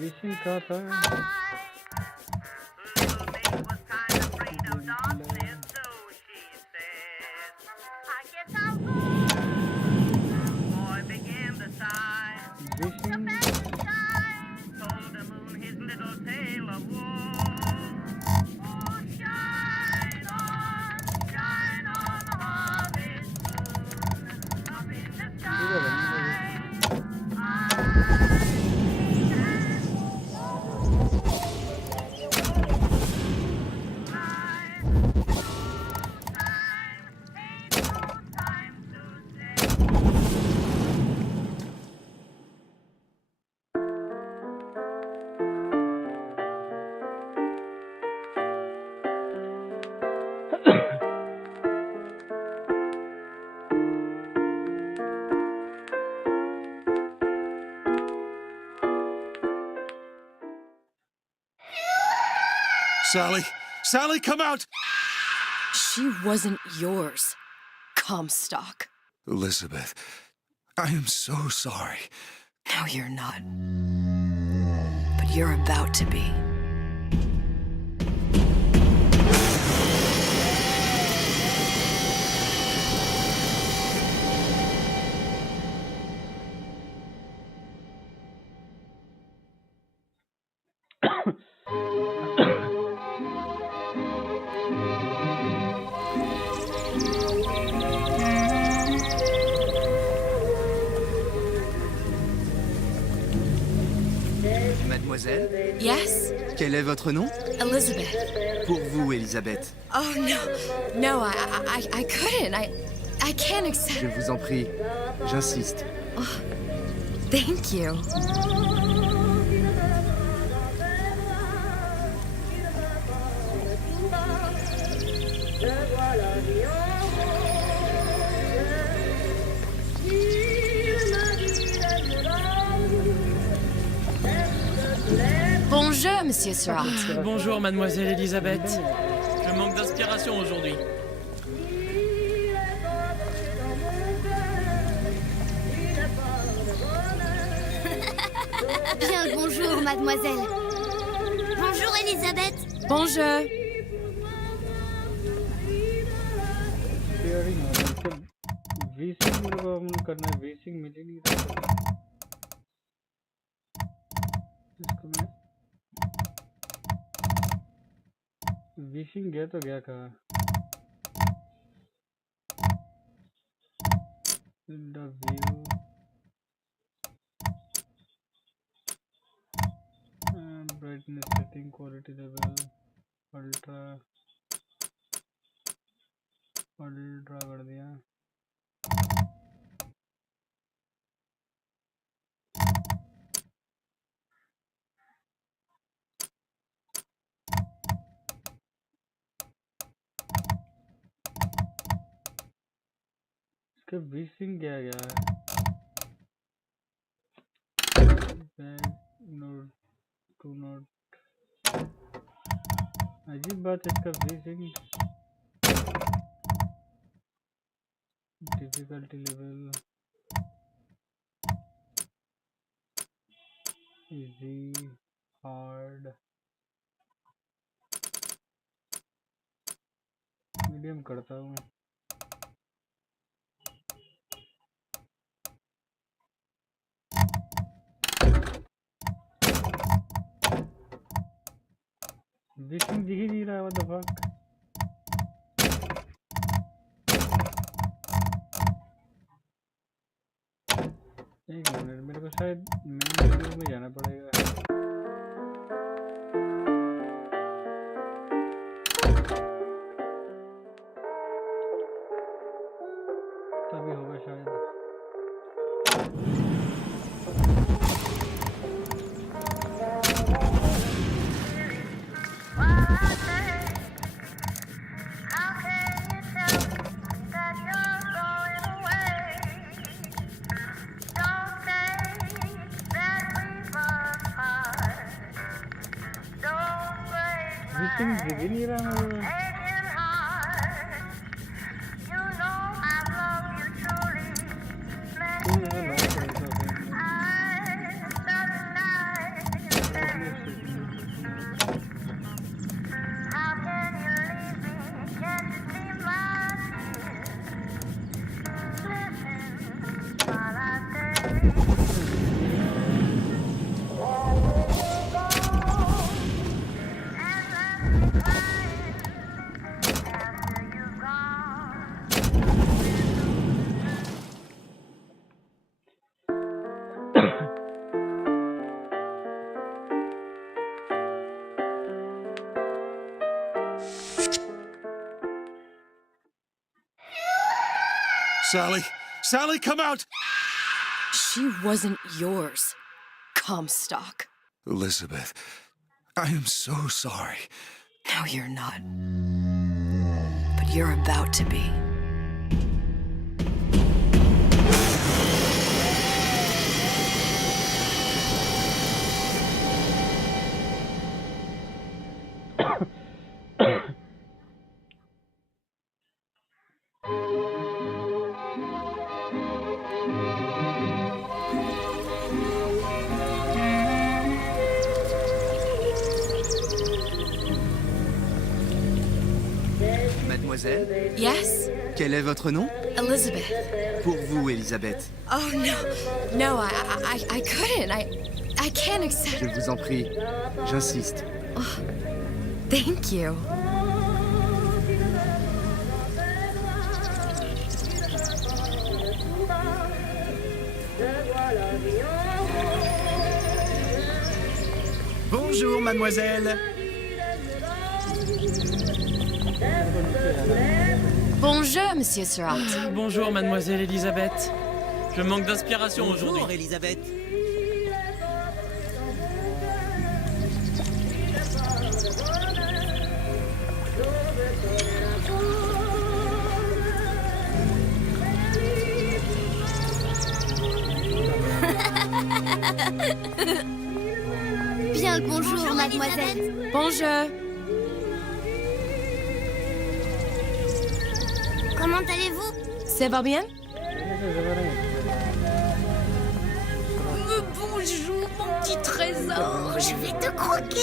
Wishing का था Sally! Sally, come out! She wasn't yours, Comstock. Elizabeth, I am so sorry. No, you're not. But you're about to be. Mademoiselle? Yes? Quel est votre nom? Elizabeth. Pour vous, Elisabeth. Oh, no, I couldn't. I can't accept. Je vous en prie, j'insiste. Oh, thank you. Bonjour, Monsieur Surratt. Bonjour, Mademoiselle Elisabeth. Je manque d'inspiration aujourd'hui. Bien le bonjour, mademoiselle. Bonjour, Elisabeth. Bonjour. करना है basic मिल ही नहीं रहा इसको मैं wishing गया तो गया कहाँ? The view brightness setting, quality level, ultra कर दिया. इसका विशिंग क्या गया है? Bad note to not. अजीब बात है इसका wishing. Difficulty level easy, hard, medium करता हूँ. विशिंग दिख ही नहीं रहा है. What the fuck? एक मिनट, मेरे को शायद मेन मेन्यू में जाना पड़ेगा. तभी होगा शायद. विशिंग दिख ही नहीं रहा मेरे को. Sally! Sally, come out! She wasn't yours, Comstock. Elizabeth, I am so sorry. No, you're not. But you're about to be. Mademoiselle, Yes? quel est votre nom? Elizabeth. Pour vous, Elisabeth. Oh, no. No, I couldn't. I can't accept. Je vous en prie, j'insiste. Thank you. Bonjour, mademoiselle. Bonjour, Monsieur Surratt. Bonjour, mademoiselle Elisabeth. Je manque d'inspiration aujourd'hui. Bonjour, Elisabeth. Bien le bonjour, mademoiselle. Bonjour. Comment allez-vous? Ça va bien? Bonjour, mon petit trésor. Je vais te croquer.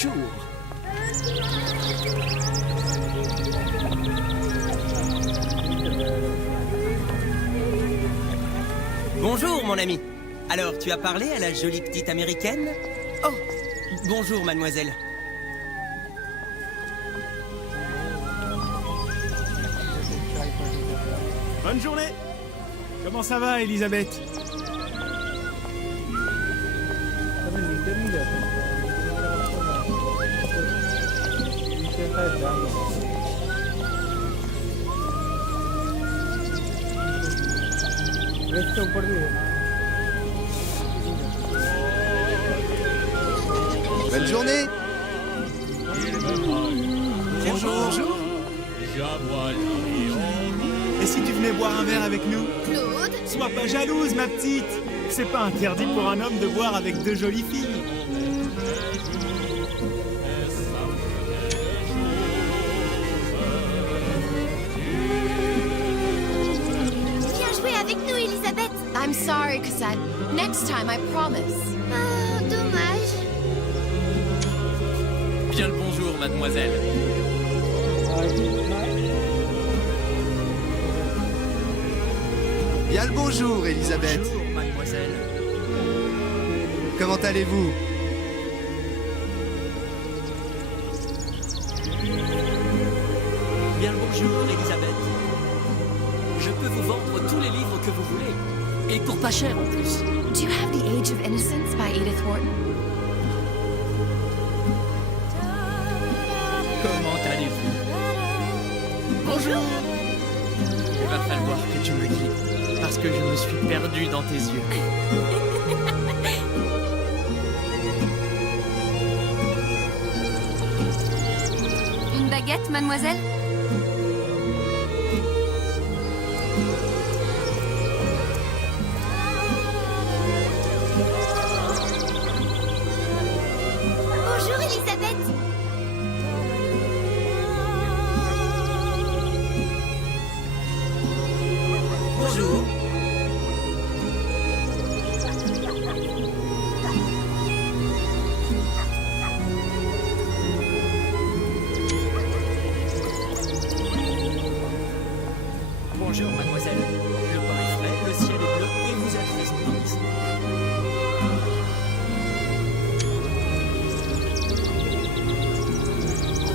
Bonjour. Bonjour, mon ami. Alors, tu as parlé à la jolie petite américaine? Oh, bonjour, mademoiselle. Bonne journée. Comment ça va, Elisabeth? अबे नीचे नहीं जाते नीचे शायद जाम होगा इसके ऊपर भी है ना Belle journée. Bonjour. Et si tu venais boire un verre avec nous? Claude? Sois pas jalouse, ma petite. C'est pas interdit pour un homme de boire avec deux jolies filles. Viens jouer avec nous, Elisabeth. I'm sorry, Cassette. Next time, I promise. Ah, dommage. Bien le bonjour, mademoiselle. Bien le bonjour, Elisabeth. Bonjour, mademoiselle. Comment allez-vous? Bien le bonjour, Elisabeth. Je peux vous vendre tous les livres que vous voulez. Et pour pas cher en plus. Do you have The Age of Innocence by Edith Wharton? Comment allez-vous? Bonjour. Il va falloir que tu me guides, parce que je me suis perdu dans tes yeux. Une baguette, mademoiselle? Bonjour, Elisabeth. Bonjour. Bonjour, mademoiselle. Le pain est frais, le ciel est bleu et vous êtes raisonnable ici.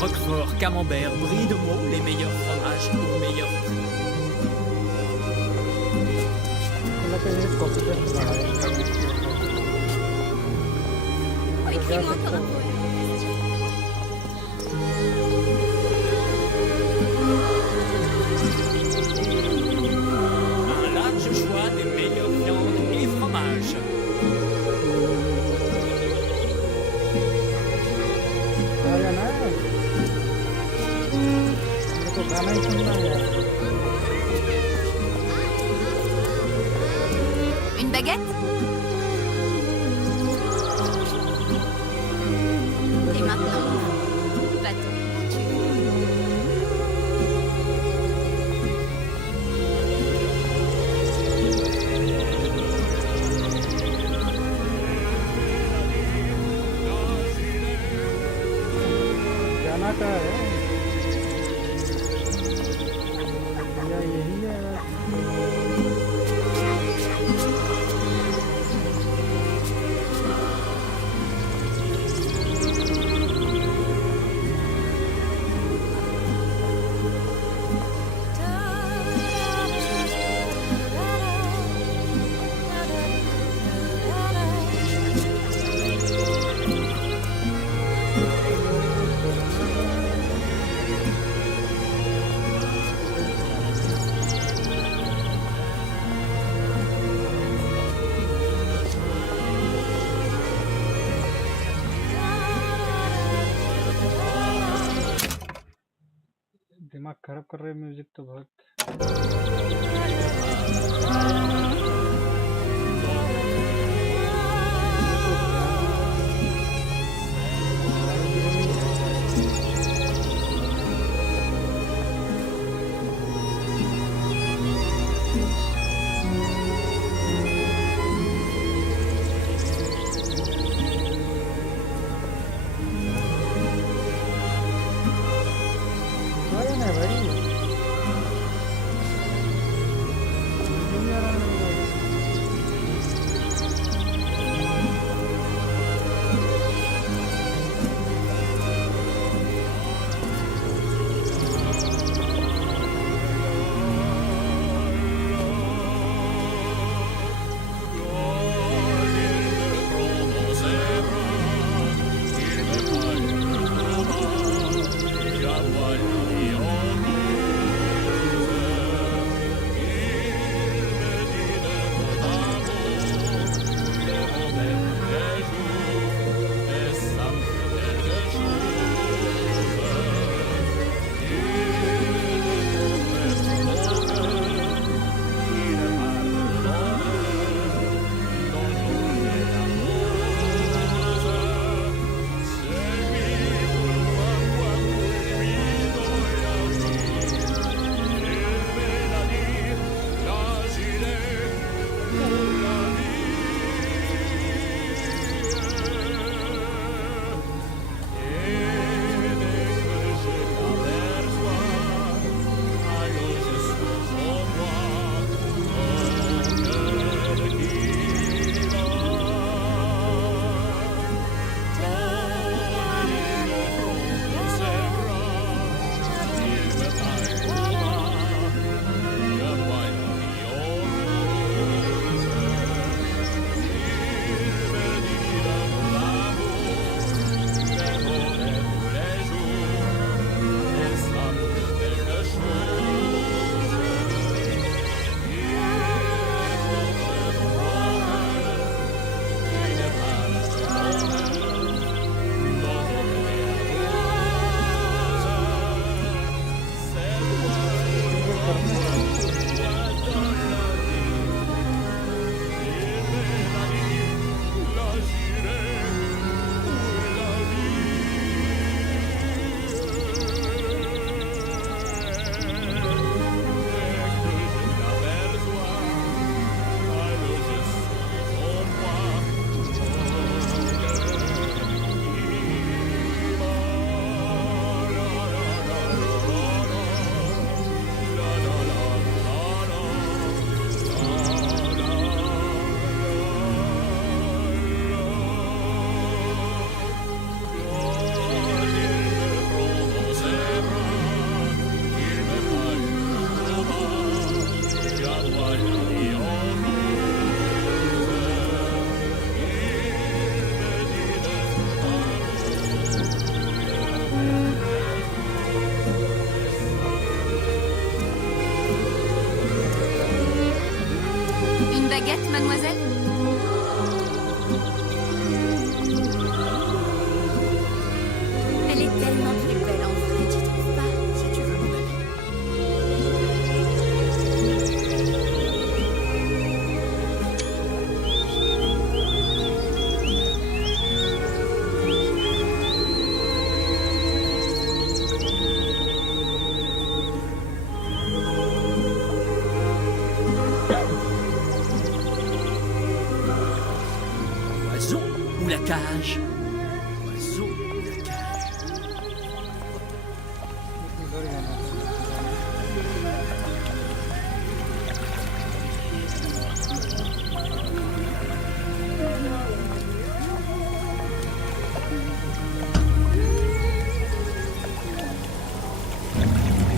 Roquefort, camembert, brie de Meaux, les meilleurs fromages au meilleur prix. अल्लाह के लिए copy paste बना है Écris-moi encore un poème. Un large choix des meilleures viandes et fromages. आ जाना है मेरे को गाना ही सुनना है Une baguette? Et maintenant, va-t'en. जाना का है या यही है दिमाग खराब कर रहे म्यूजिक तो बहुत baguette, mademoiselle? Elle est tellement plus belle en vrai, tu trouves pas? Si tu veux mon avis. Oiseau ou la cage? Oiseau ou la cage?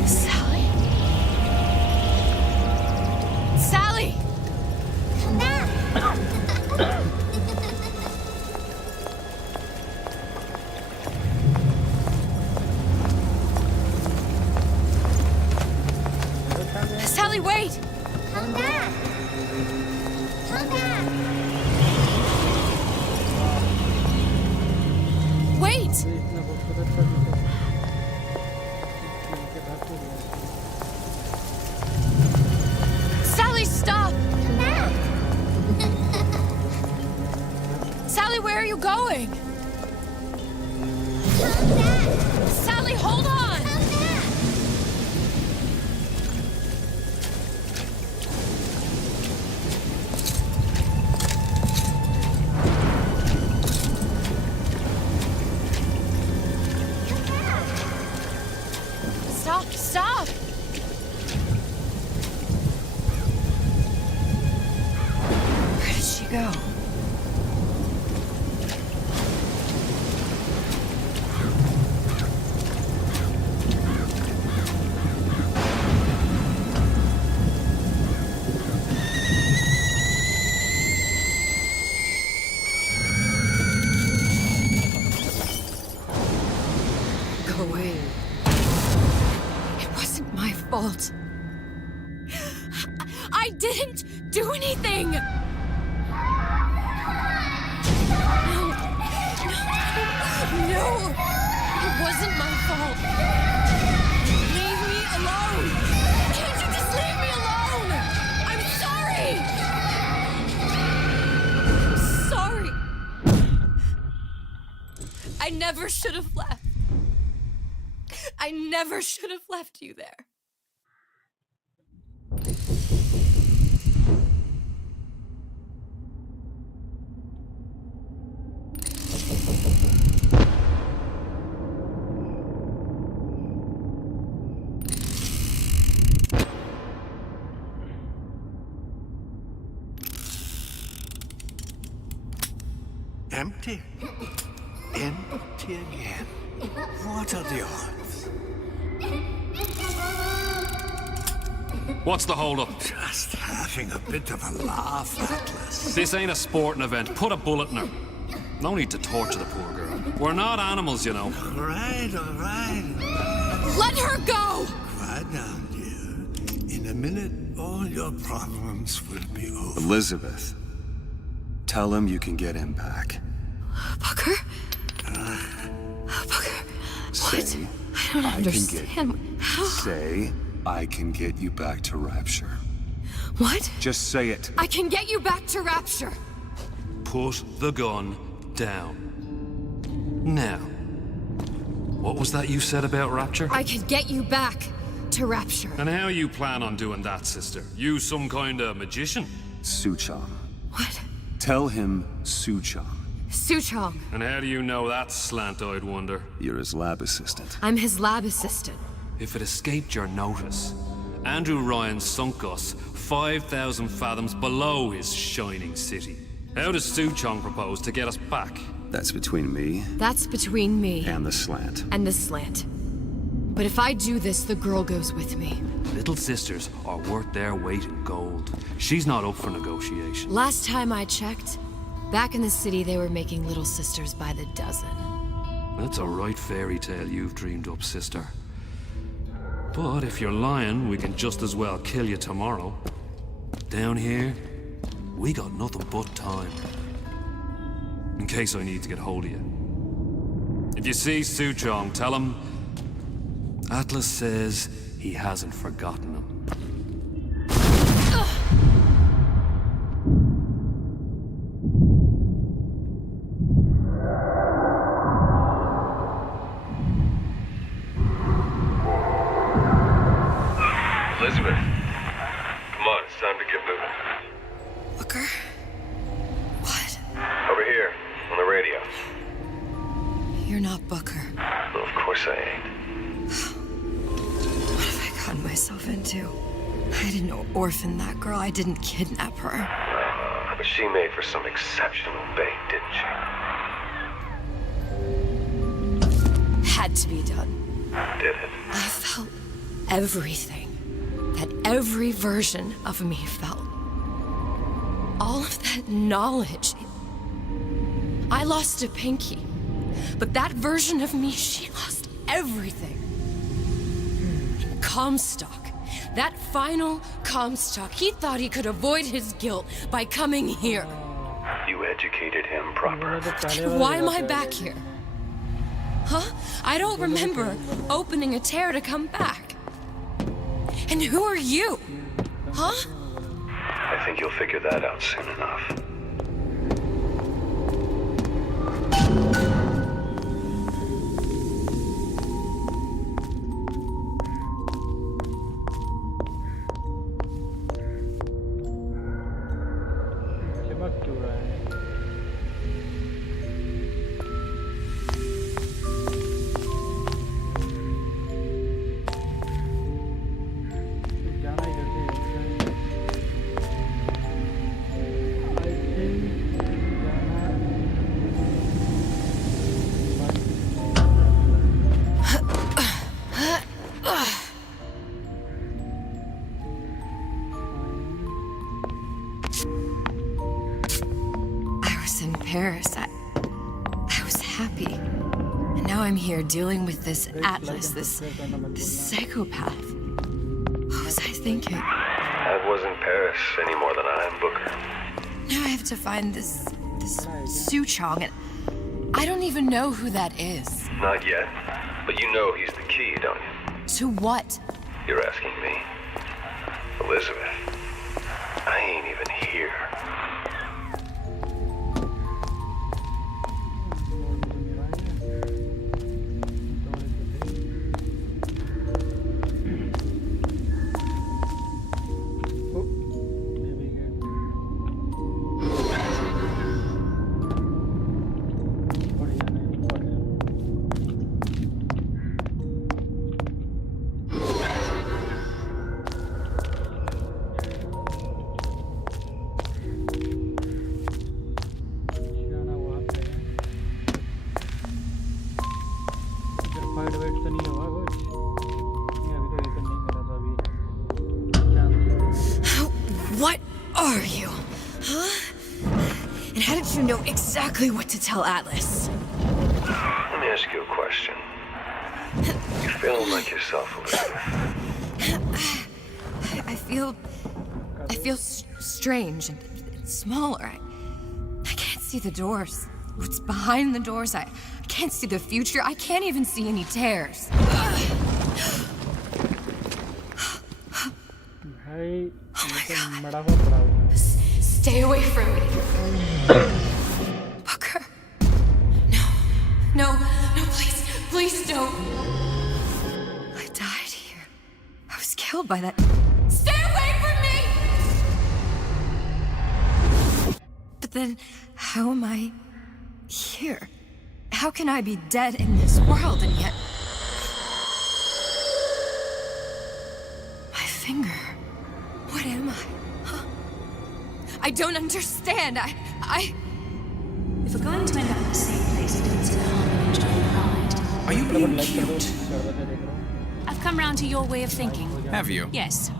Sally? Sally! Sally, wait! Come back! Come back! Wait! ये इतना खूबसूरत सा दिखा इनके हाथ में दिया Sally, stop! Come back! Sally, where are you going? Come back! Sally, hold on! Come back! Stop, stop! Where did she go? Go away. It wasn't my fault. I didn't do anything! No, it wasn't my fault. Leave me alone! Can't you just leave me alone? I'm sorry! I'm sorry. I never should have left. I never should have left you there. Empty. Empty again. What are the odds? What's the holdup? Just having a bit of a laugh, Atlas. This ain't a sporting event. Put a bullet in her. No need to torture the poor girl. We're not animals, you know. All right. Let her go! Quiet down, dear. In a minute, all your problems will be over. Elizabeth, tell him you can get him back. Booker? Booker, what? Say, I don't understand. How? Say, I can get you back to Rapture. What? Just say it. I can get you back to Rapture. Put the gun down. Now, what was that you said about Rapture? I can get you back to Rapture. And how you plan on doing that, sister? You some kind of magician? Suchong. What? Tell him Suchong. Suchong. And how do you know that, slant-eyed wonder? You're his lab assistant. I'm his lab assistant. If it escaped your notice, Andrew Ryan sunk us 5,000 fathoms below his shining city. How does Suchong propose to get us back? That's between me That's between me and the slant. and the slant. But if I do this, the girl goes with me. Little sisters are worth their weight in gold. She's not up for negotiation. Last time I checked, back in the city they were making little sisters by the dozen. That's a right fairy tale you've dreamed up, sister. But if you're lying, we can just as well kill you tomorrow. Down here, we got nothing but time. In case I need to get hold of you. If you see Suchong, tell him Atlas says he hasn't forgotten him. Elizabeth, come on, it's time to get moving. Booker? What? Over here, on the radio. You're not Booker. Well, of course I ain't. What have I gotten myself into? I didn't orphan that girl. I didn't kidnap her. But she made for some exceptional bait, didn't she? Had to be done. Did it? I felt everything that every version of me felt. All of that knowledge. I lost a pinky, but that version of me, she lost everything. Comstock, that final Comstock, he thought he could avoid his guilt by coming here. You educated him proper. Why am I back here? Huh? I don't remember opening a tear to come back. And who are you? Huh? I think you'll figure that out soon enough. चमक क्यों रहा है? जाना ही करते हैं। I think I was in Paris. I was happy. And now I'm here dealing with this Atlas, this psychopath. What was I thinking? I wasn't Paris any more than I am Booker. Now I have to find this Suchong, and I don't even know who that is. Not yet, but you know he's the key, don't you? To what? You're asking me. Elizabeth, I ain't even here. What are you? Huh? And how did you know exactly what to tell Atlas? Let me ask you a question. You feeling like yourself, Elizabeth? I feel strange and smaller. I can't see the doors. What's behind the doors? I can't see the future. I can't even see any tears. भाई Oh मड़ा हुआ पड़ा हुआ है। Stay away from me. Booker. No, please don't. I died here. I was killed by that. Stay away from me! But then, how am I here? How can I be dead in this world and yet... My finger. What am I? Huh? I don't understand. If we're going to end up in the same place, it doesn't harm in enjoying the ride. Are you being cute? I've come round to your way of thinking. Have you? Yes.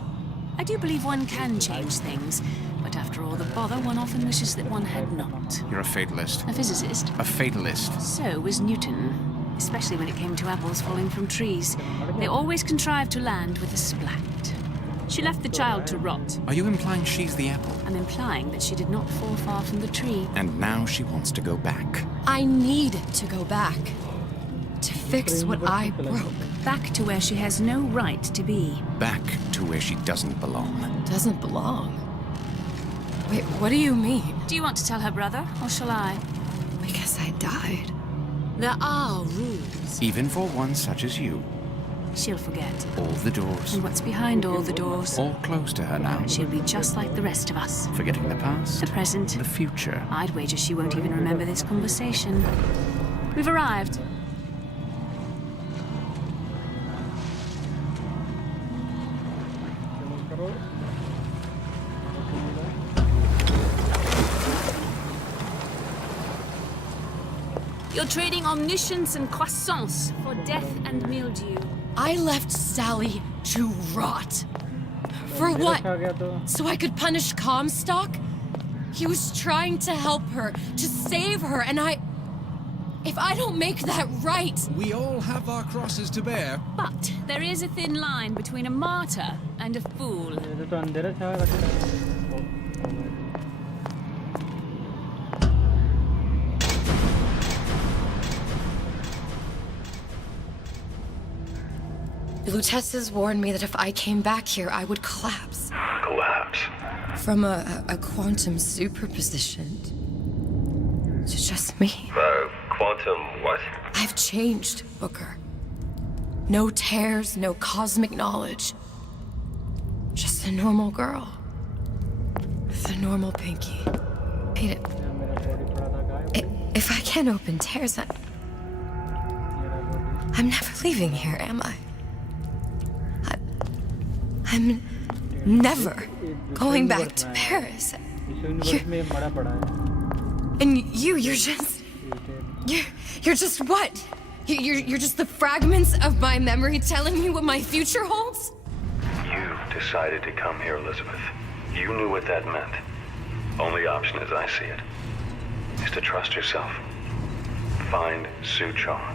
I do believe one can change things, but after all the bother, one often wishes that one had not. You're a fatalist. A physicist. A fatalist. So was Newton, especially when it came to apples falling from trees. They always contrived to land with a splat. She left the child to rot. Are you implying she's the apple? I'm implying that she did not fall far from the tree. And now she wants to go back. I need to go back. To fix what I broke. Back to where she has no right to be. Back to where she doesn't belong. Doesn't belong? Wait, what do you mean? Do you want to tell her brother, or shall I? Because I died. There are rules. Even for one such as you. She'll forget. All the doors. And what's behind all the doors? All close to her now. She'll be just like the rest of us. Forgetting the past. The present. The future. I'd wager she won't even remember this conversation. We've arrived. You're trading omniscience and croissance for death and mildew. I left Sally to rot. For what? So I could punish Comstock? He was trying to help her, to save her, and if I don't make that right... We all have our crosses to bear. But there is a thin line between a martyr and a fool. Lutesses warned me that if I came back here, I would collapse. Collapse? From a quantum superposition to just me. Quantum what? I've changed, Booker. No tears, no cosmic knowledge. Just a normal girl. With a normal pinky. If I can't open tears, I'm never leaving here, am I? I'm never going back to Paris. You're just what? You're just the fragments of my memory telling me what my future holds? You decided to come here, Elizabeth. You knew what that meant. Only option, as I see it, is to trust yourself. Find Suchong.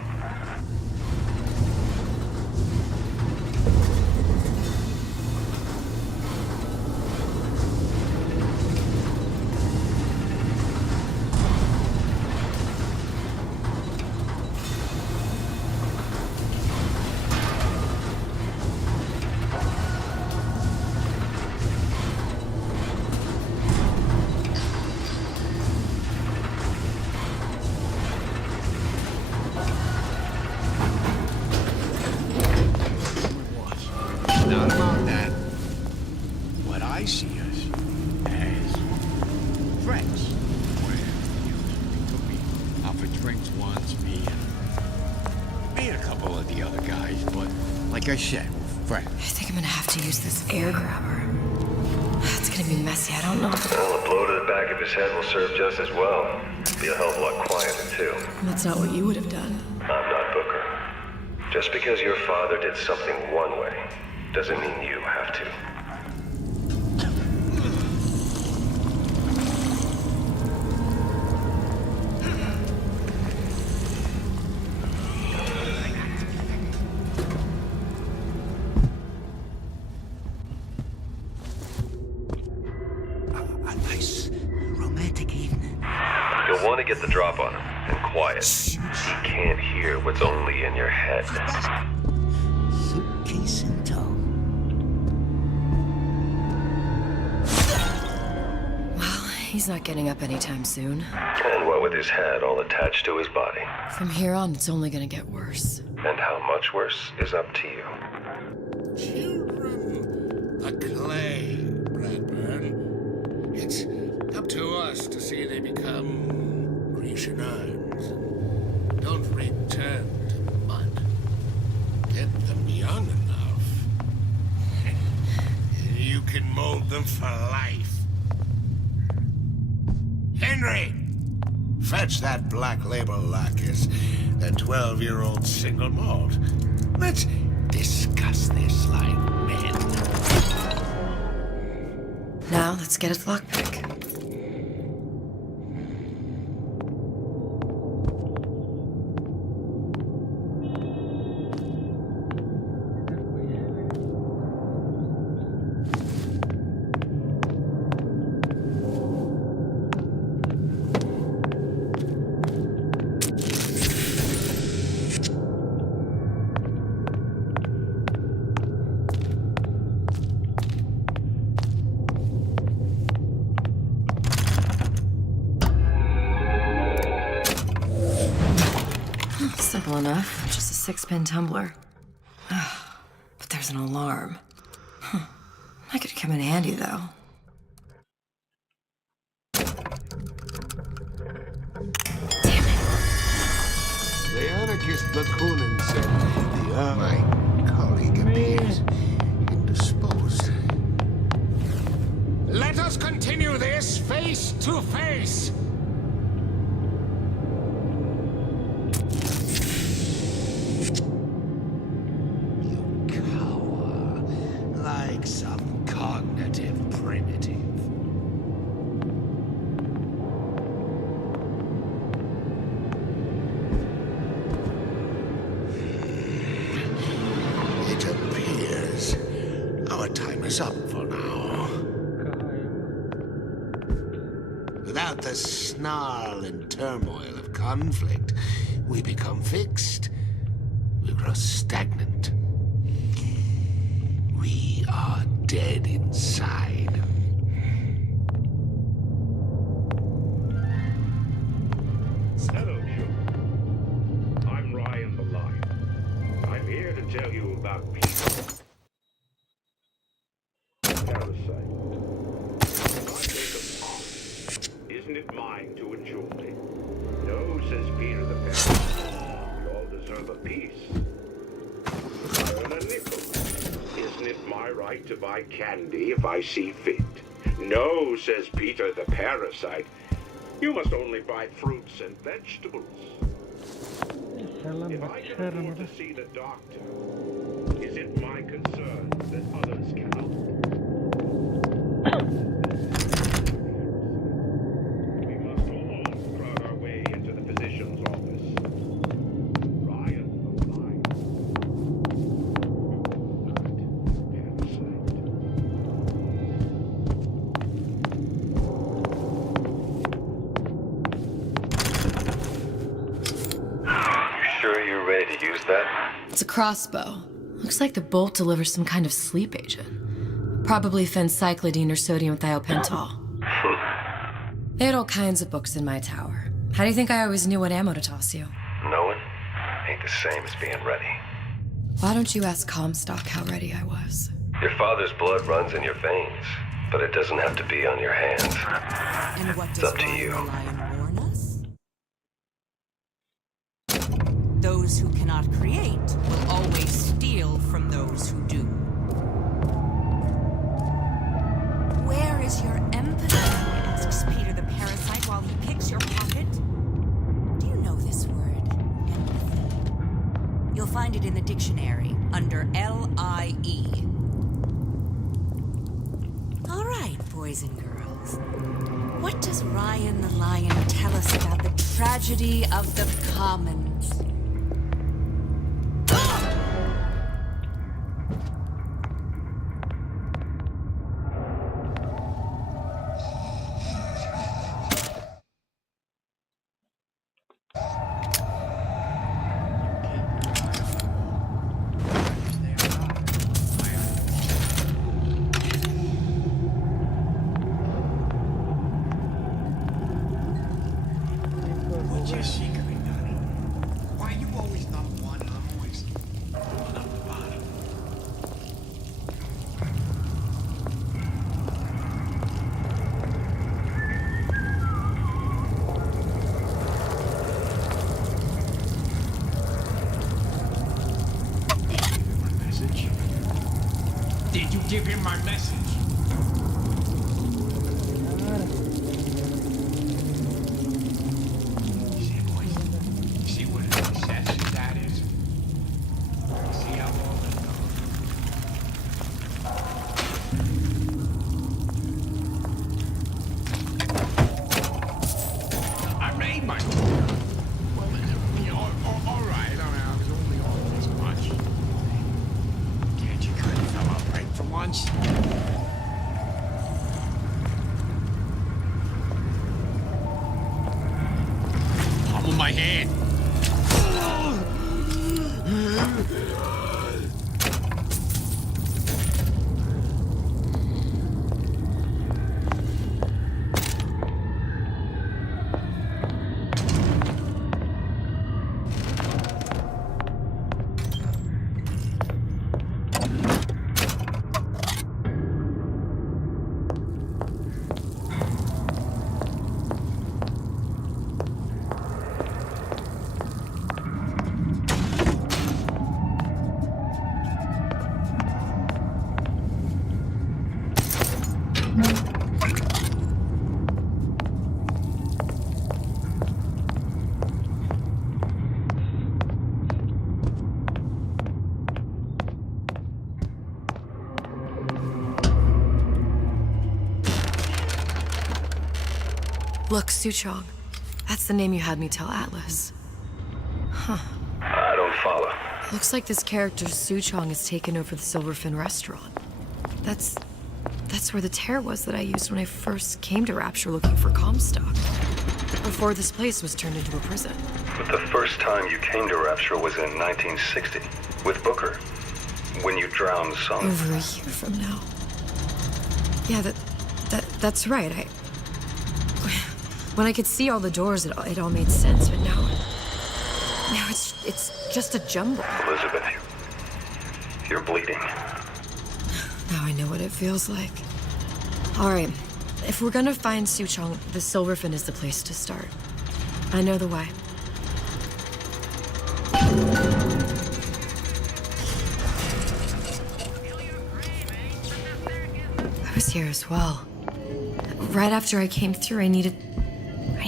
Like I said, we're friends. I think I'm gonna have to use this air grabber. It's gonna be messy, I don't know. Well, a blow to the back of his head will serve just as well. Be a hell of a lot quieter, too. That's not what you would have done. I'm not Booker. Just because your father did something one way, doesn't mean you have to. You'll want to get the drop on him, and quiet. He can't hear what's only in your head. Suitcase in tow. Well, he's not getting up anytime soon. And what with his head all attached to his body. From here on, it's only gonna get worse. And how much worse is up to you. Children, the clay, Bradburn. It's up to us to see they become Grecianines. Don't return to mud. Get them young enough. You can mold them for life. Henry! Fetch that black label lacquers, the 12-year-old single malt. Let's discuss this like men. Now, let's get its lockpick. Simple enough. Just a 6-pin tumbler. But there's an alarm. That could come in handy, though. The anarchist Bakunin said my colleague appears indisposed. Let us continue this face to face. You cower like some cognitive primitive. It appears our time is up for now. Without the snarl and turmoil of conflict, we become fixed. We grow stagnant. We are dead inside. Hello, Joe. I'm Ryan the Lion. I'm here to tell you about peace. Parasite. Isn't it mine to enjoy? No, says Peter the Parasite. We all deserve a piece. I earn a nickel. Isn't it my right to buy candy if I see fit? No, says Peter the Parasite. You must only buy fruits and vegetables. If I can afford to see the doctor, is it my concern that others cannot? We must all crowd our way into the physician's office. Ryan the Lion. Sure you're ready to use that? It's a crossbow. Looks like the bolt delivers some kind of sleep agent. Probably phencyclidine or sodium thiopental. They had all kinds of books in my tower. How do you think I always knew what ammo to toss you? Knowing ain't the same as being ready. Why don't you ask Comstock how ready I was? Your father's blood runs in your veins, but it doesn't have to be on your hands. And what It's does up to you. Ryan the Lion warn us? Those who cannot create will always steal from those who do. Where is your empathy? Asks Peter the Parasite while he picks your pocket. Do you know this word, empathy? You'll find it in the dictionary under L-I-E. All right, boys and girls. What does Ryan the Lion tell us about the tragedy of the commons? What's your secret, Donnie? Why you always number one and I'm always on the bottom? My message? Did you give him my message? See what an obsession that is? See how long it goes? I made my order. Well, you know, all right. I mean, I was only on this much. Can't you cut it up right for once? Palm of my hand. Look, Suchong. That's the name you had me tell Atlas. Huh. I don't follow. Looks like this character Suchong has taken over the Silverfin restaurant. That's where the tear was that I used when I first came to Rapture looking for Comstock. Before this place was turned into a prison. But the first time you came to Rapture was in 1960, with Booker. When you drowned some... Over a year from now. Yeah, that's right. When I could see all the doors, it all made sense, but now it's just a jumble. Elizabeth, you're bleeding. Now I know what it feels like. All right, if we're gonna find Suchong, the Silverfin is the place to start. I know the way. I was here as well. Right after I came through, I needed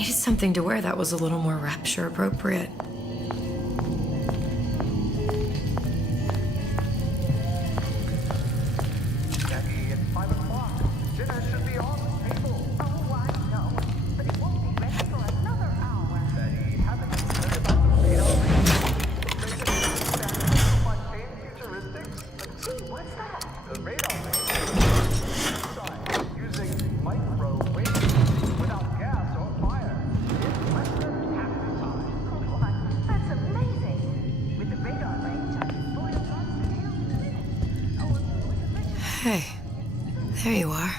something to wear that was a little more Rapture appropriate. Hey, there you are.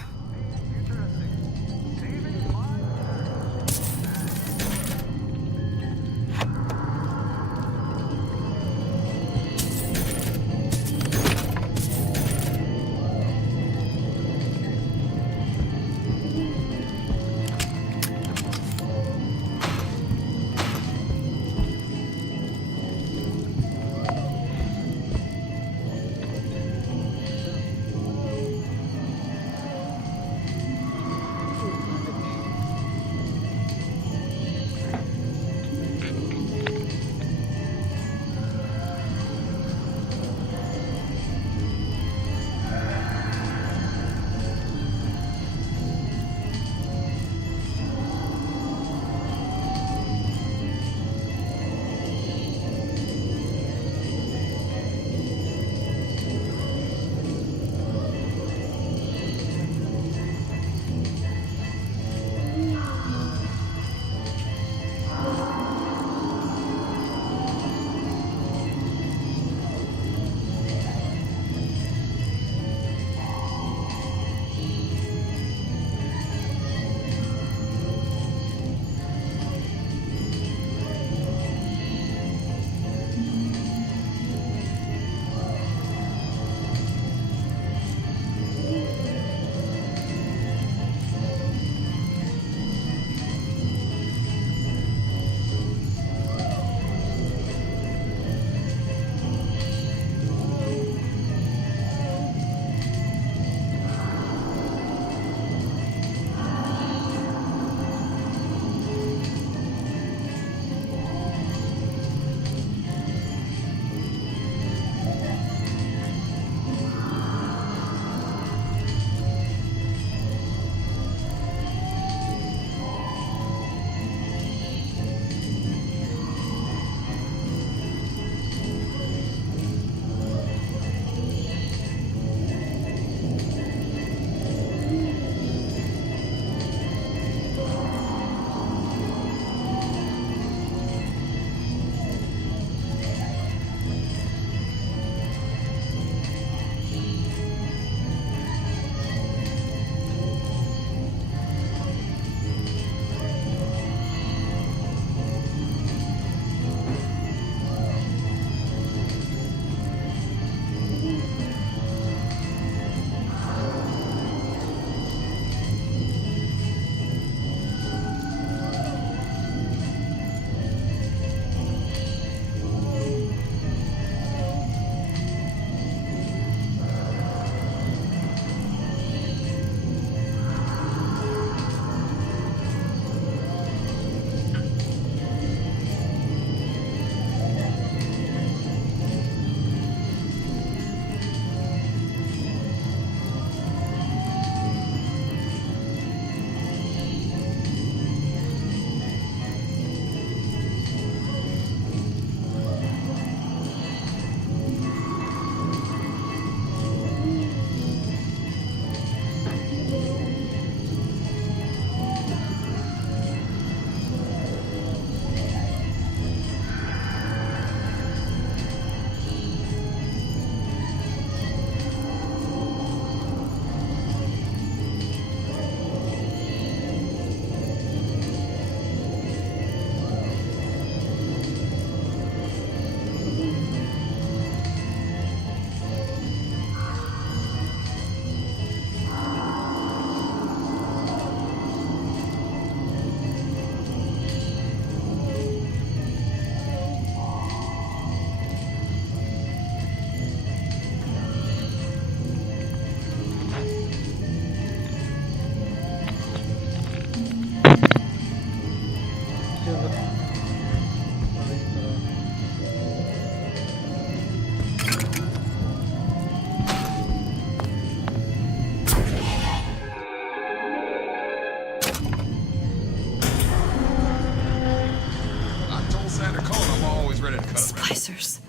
splicers.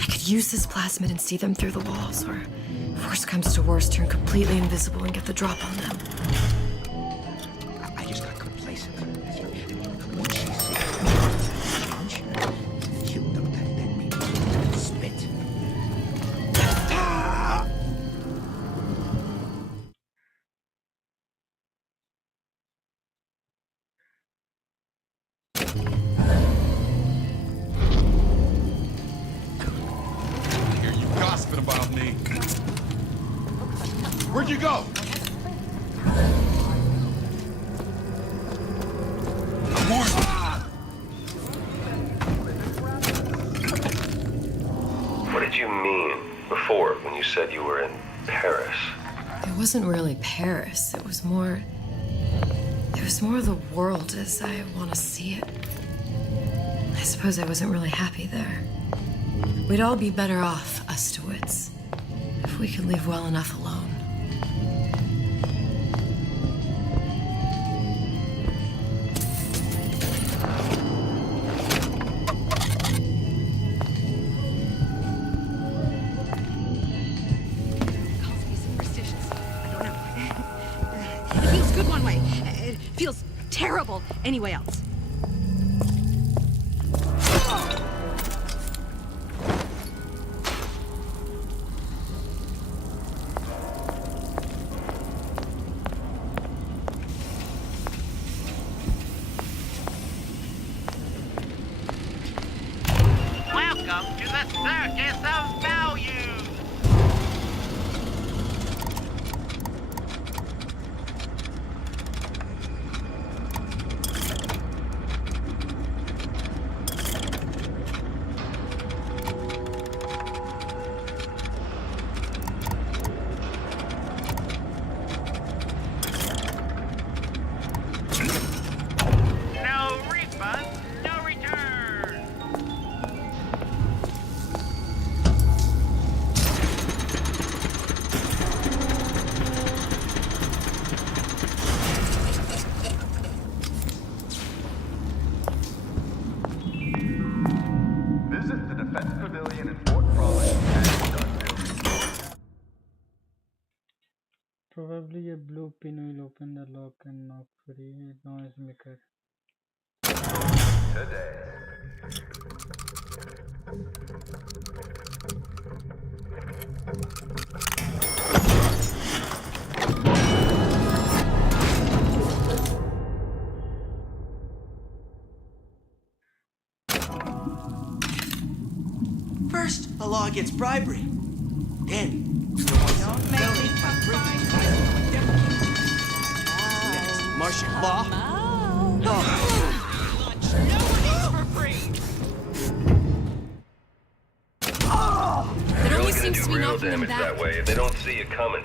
I could use this plasmid and see them through the walls, or if worst comes to worst, turn completely invisible and get the drop on them. I just got complacent. Once she sees she'll know that people spit. Hear you gossiping about me. Where'd you go? What did you mean before when you said you were in Paris? It wasn't really Paris. It was more the world as I want to see it. I suppose I wasn't really happy there. We'd all be better off, us Stewits, if we could leave well enough alone. It feels good one way. It feels terrible anyway else. Welcome to the Circus of Value! No refund, no return! Visit the Defense Pavilion in Fort Frolic and Dunville. Probably a blue pin will open the lock and knock free noise maker. Today. First, the law gets bribery. Then, Martian law. It You're only only gonna seems do to be real knocking them damage back. that way if they don't see you coming.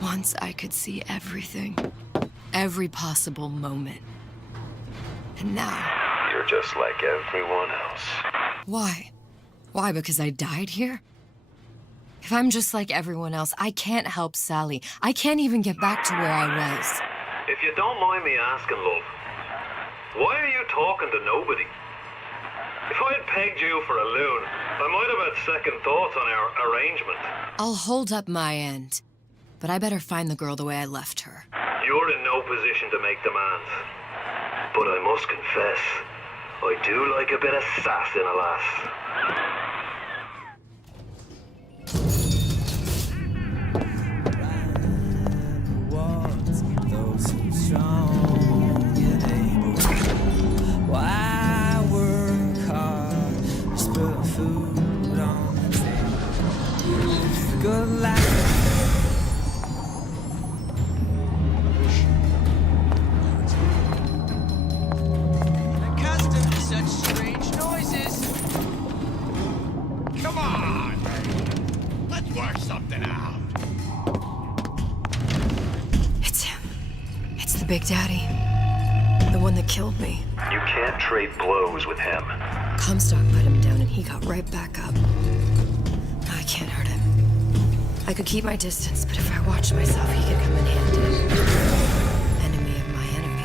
Once I could see everything. Every possible moment. And now... You're just like everyone else. Why? Why, because I died here? If I'm just like everyone else, I can't help Sally. I can't even get back to where I was. If you don't mind me asking, love, why are you talking to nobody? If I had pegged you for a loon, I might have had second thoughts on our arrangement. I'll hold up my end. But I better find the girl the way I left her. You're in no position to make demands. But I must confess, I do like a bit of sass in a lass. Those who strong Good luck. Accustomed to such strange noises. Come on! Let's work something out. It's him. It's the Big Daddy. The one that killed me. You can't trade blows with him. Comstock put him down and he got right back up. I can't hurt him. I could keep my distance, but if I watch myself, he could come in handy. Enemy of my enemy.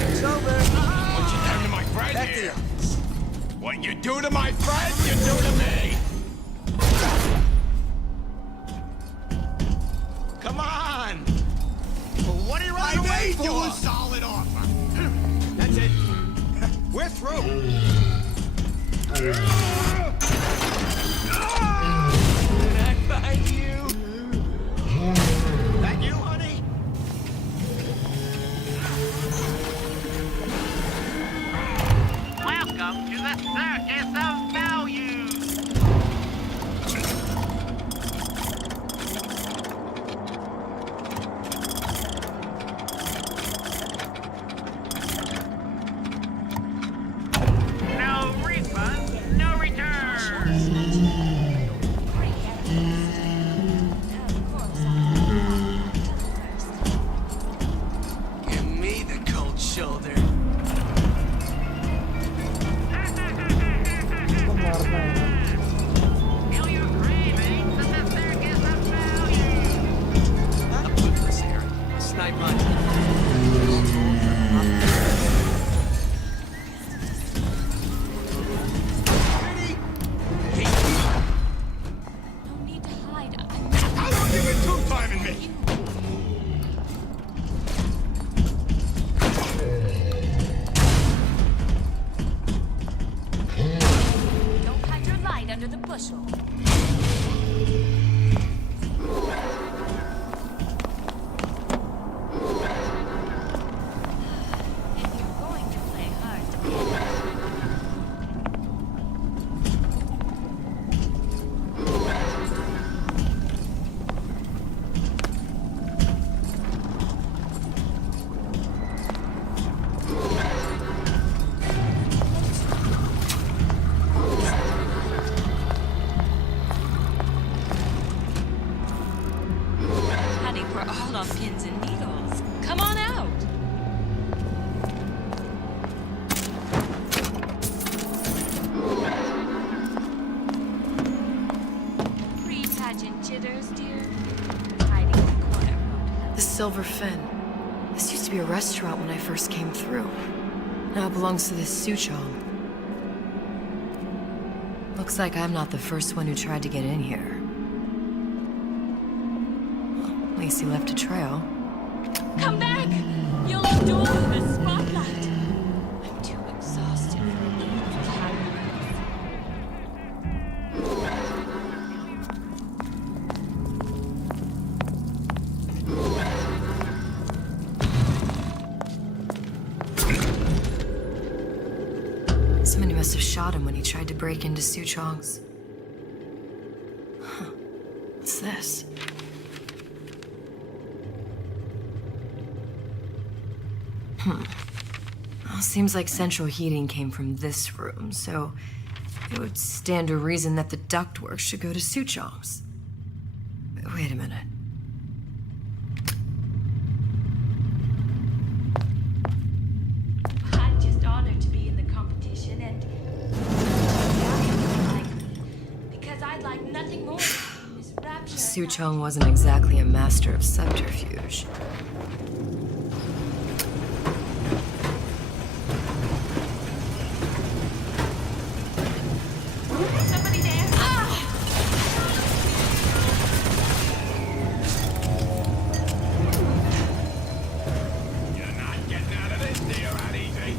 It's over. What you done to my friend here? What you do to my friend, you do to me. Come on. Well, what are you running away for? I made you a solid offer. That's it. We're through. Back behind you. That you, honey? Welcome to the Circus of Value. No refunds, no returns. Give me the cold shoulder. Feel your cravings at the Circus of Value. A bootless area. Snipe mine. No need to hide. How long you been two-timing me? Don't hide your light under the bushel. If you're going to play hard to get, honey, we're all on pins and needles. Come on out. Pre-pageant jitters, dear. Hiding in the corner won't help. The Silver Fin. This used to be a restaurant when I first came through. Now it belongs to this Suchong. Looks like I'm not the first one who tried to get in here. Well, at least he left a trail. Come back! You'll adore the spotlight. I'm too exhausted for even cameras. Somebody must have shot him when he tried to break into Suchong's. Huh. What's this? Well, seems like central heating came from this room, so it would stand to reason that the ductwork should go to Suchong's. Wait a minute. I'm just honored to be in the competition and because I'd like nothing more than this rapture. Suchong wasn't exactly a master of subterfuge. Somebody there? Ah! You're not getting out of this deal that easy.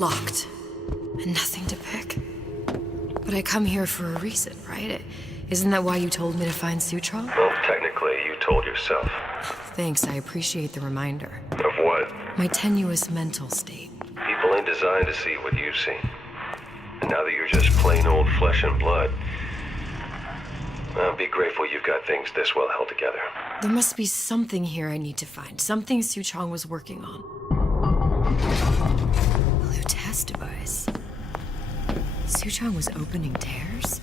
Locked. And nothing to pick. But I come here for a reason, right? Isn't that why you told me to find Suchong? Well, technically, you told yourself. Thanks, I appreciate the reminder. Of what? My tenuous mental state. People ain't designed to see what you've seen. And now that you're just plain old flesh and blood, well, be grateful you've got things this well held together. There must be something here I need to find. Something Suchong was working on. The Lutece device. Suchong was opening tears?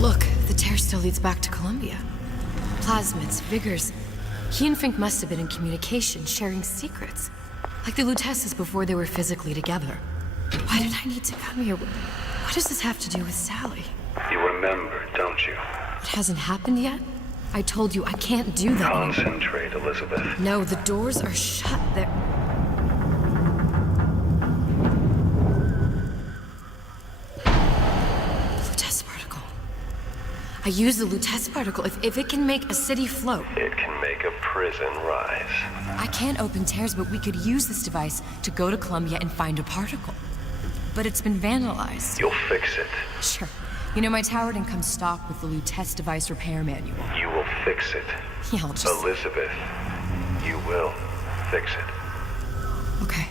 Look, the tear still leads back to Columbia. Plasmids, Vigors. He and Fink must have been in communication, sharing secrets. Like the Luteces before they were physically together. Why did I need to come here? What does this have to do with Sally? You remember, don't you? It hasn't happened yet? I told you I can't do that. Concentrate, Elizabeth. No, the doors are shut. They're... Lutece particle. I use the Lutece particle. If it can make a city float. It can make a prison rise. I can't open tears, but we could use this device to go to Columbia and find a particle. But it's been vandalized. You'll fix it. Sure. You know, my tower didn't come stocked with the Lutece device repair manual. You will fix it. Yeah, I'll just... Elizabeth, you will fix it. Okay.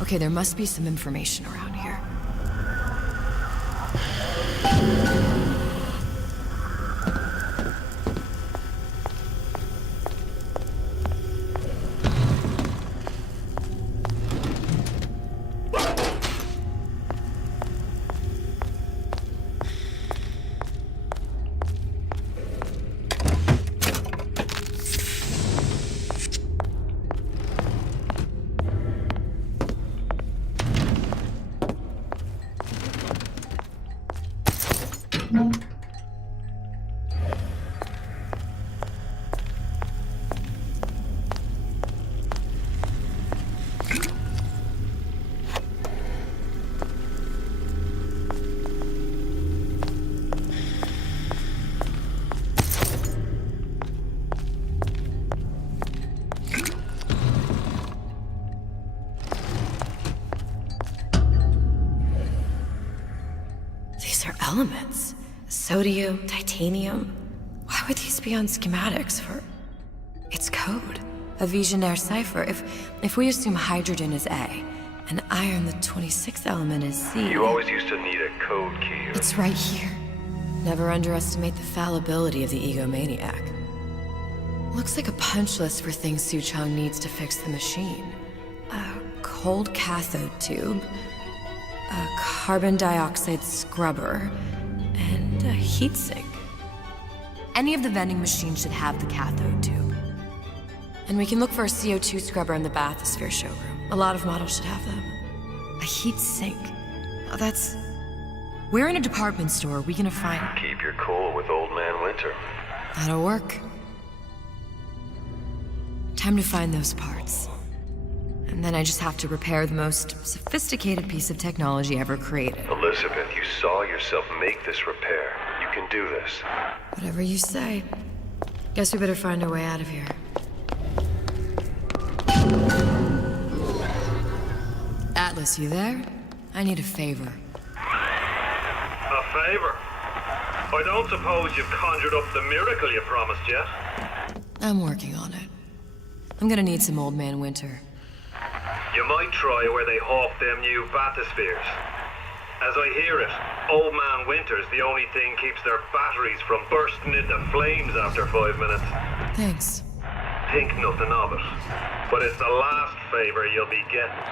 Okay, there must be some information around here. Elements. Sodium, titanium. Why would these be on schematics for... It's code. A Visionaire cipher. If we assume hydrogen is A, and iron, the 26th element, is C... You always used to need a code key. It's right here. Never underestimate the fallibility of the egomaniac. Looks like a punch list for things Suchong needs to fix the machine. A cold cathode tube, a carbon dioxide scrubber, and a heatsink. Any of the vending machines should have the cathode tube. And we can look for a CO2 scrubber in the bathysphere showroom. A lot of models should have them. A heatsink. Oh, that's... We're in a department store. We gonna find... Keep your cool with Old Man Winter. That'll work. Time to find those parts. And then I just have to repair the most sophisticated piece of technology ever created. Elizabeth, you saw yourself make this repair. You can do this. Whatever you say. Guess we better find our way out of here. Atlas, you there? I need a favor. A favor? I don't suppose you've conjured up the miracle you promised yet? I'm working on it. I'm gonna need some Old Man Winter. You might try where they hawk them new bathyspheres. As I hear it, Old Man Winter's the only thing keeps their batteries from bursting into flames after 5 minutes. Thanks. Think nothing of it. But it's the last favor you'll be getting.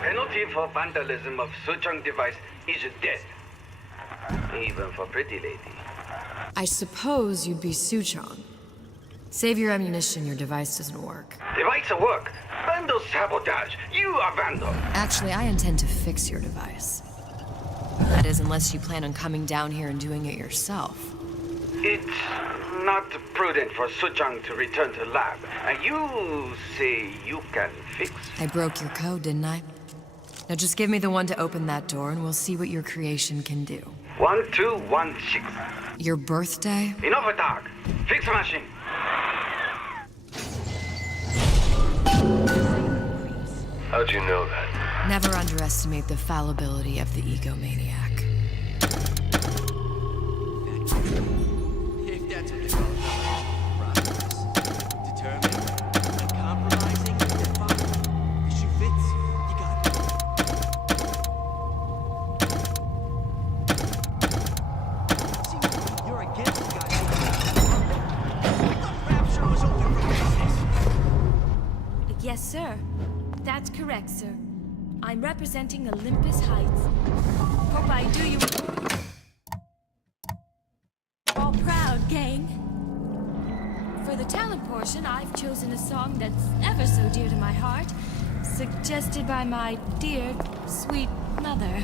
Penalty for vandalism of Suchong device is death. Even for pretty lady. I suppose you'd be Suchong. Save your ammunition, your device doesn't work. Device will work. Vandal sabotage. You are vandal. Actually, I intend to fix your device. That is, unless you plan on coming down here and doing it yourself. It not prudent for Suchang to return to lab. And you say you can fix? I broke your code, didn't I? Now just give me the one to open that door and we'll see what your creation can do. 1216. Your birthday? Enough talk. Fix the machine. How'd you know that? Never underestimate the fallibility of the egomaniac. If that's what you call process. Determined, uncompromising, defined. The shoe fits, you got it. See, you're against the guy. I thought Rapture was open for business. Yes, sir. That's correct, sir. I'm representing Olympus Heights. Hope I do you all proud, gang. For the talent portion, I've chosen a song that's ever so dear to my heart, suggested by my dear, sweet mother.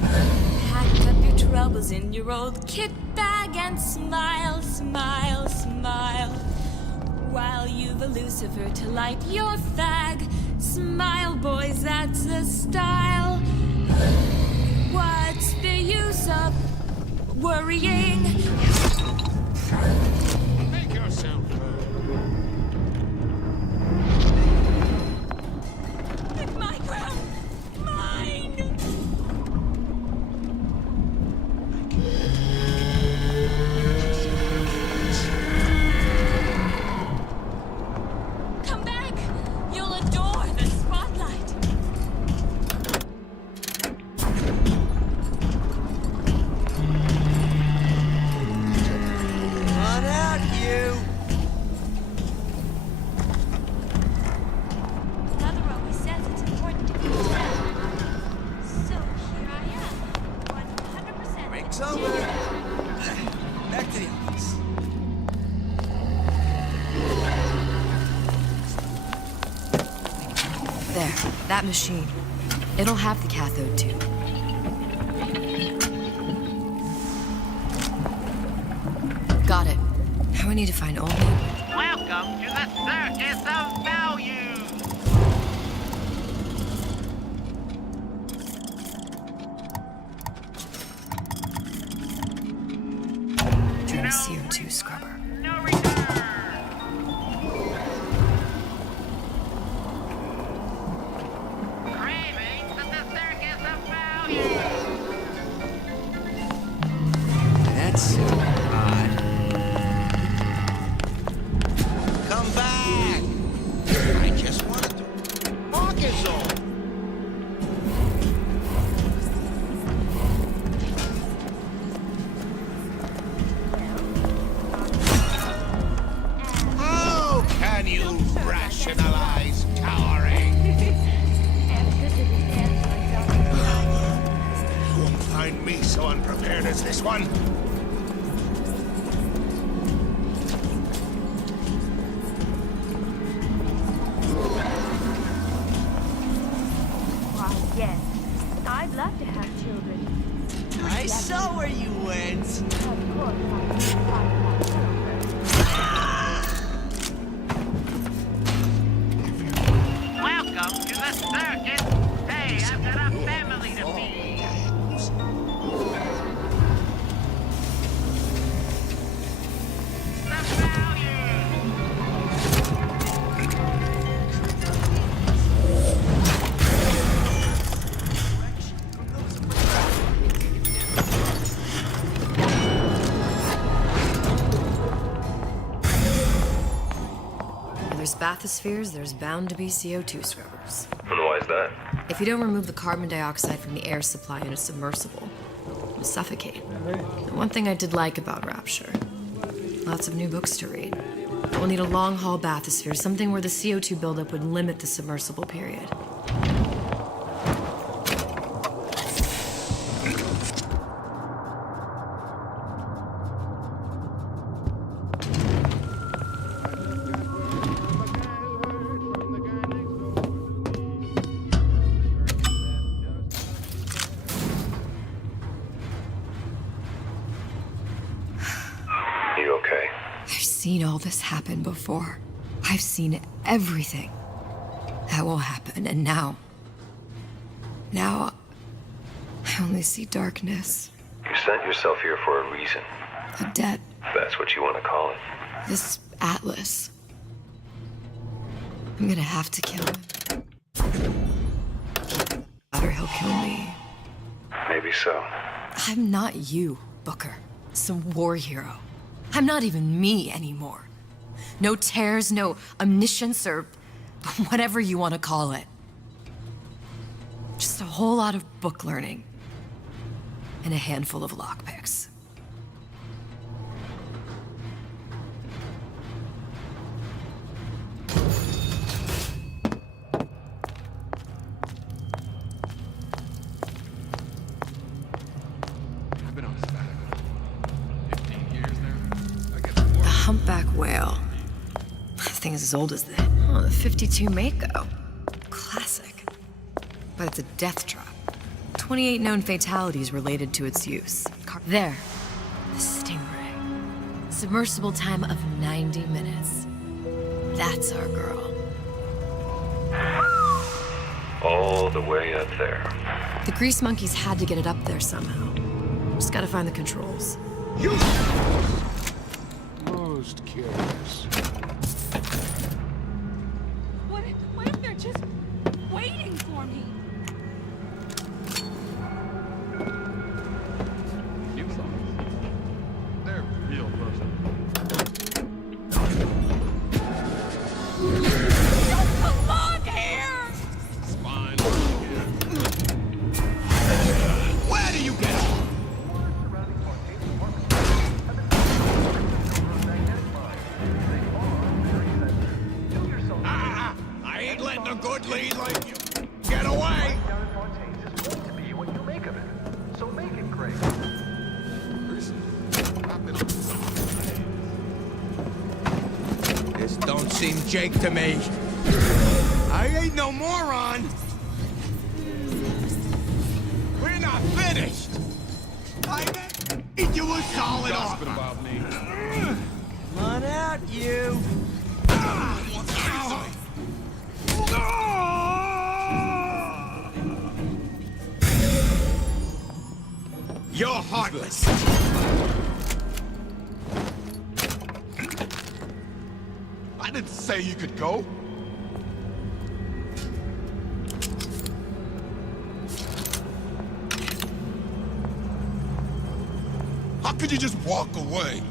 Pack up your troubles in your old kit bag and smile, smile, smile. While you've a Lucifer to light your fag. Smile, boys, that's the style. What's the use of worrying? Make yourself My crown, mine! Come back! You'll adore the spotlight. Run out, you! Mother always says it's important to be together. So here I am, 100%. Break's over. Back to the office. There, that machine. It'll have the cathode too. Got it. Now we need to find Old Man. Welcome to the Circus of Value! Doing a CO2 scrubber. That's odd. Come back! I just wanted to walk his own. How can you rationalize cowering? You won't find me so unprepared as this one. Why, yes. I'd love to have children. I saw where you went. Of course, Welcome to the circus! Hey, I've got a family to feed! The Where there's bathyspheres, there's bound to be CO2 scrubbers. And why is that? If you don't remove the carbon dioxide from the air supply in a submersible, you'll suffocate. The one thing I did like about Rapture, lots of new books to read. We'll need a long-haul bathysphere, something where the CO2 buildup would limit the submersible period. You okay? seen all this happen before. I've seen everything that will happen, and now I only see darkness. You sent yourself here for a reason. A debt. That's what you want to call it. This Atlas. I'm gonna have to kill him. Or he'll kill me. Maybe so. I'm not you, Booker. Some war hero. I'm not even me anymore. No tears, no omniscience, or whatever you want to call it. Just a whole lot of book learning. And a handful of lockpicks. I've been on sabbatical 15 years now. I get The humpback whale. That thing is as old as the 52 Mako. Classic. But it's a death trap. 28 known fatalities related to its use. There. The Stingray. Submersible time of 90 minutes. That's our girl. All the way up there. The grease monkeys had to get it up there somehow. Just gotta find the controls. most curious. What if they're just waiting for me? They're real person. Don't belong here! Spine. Where do you get off? I ain't letting a good lead like you get away. This don't seem Jake to me. I ain't no moron. We're not finished. I made you a solid offer. About me. Come on out, you. You're heartless. I didn't say you could go. How could you just walk away?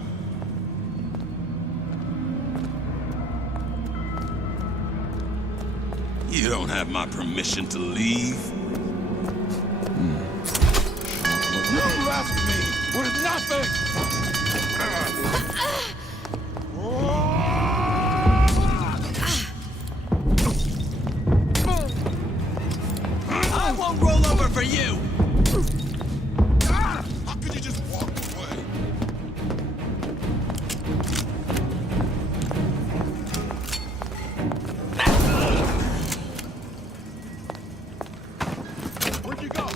You don't have my permission to leave. You left me with nothing! I won't roll over for you! How could you just walk away? Where'd you go?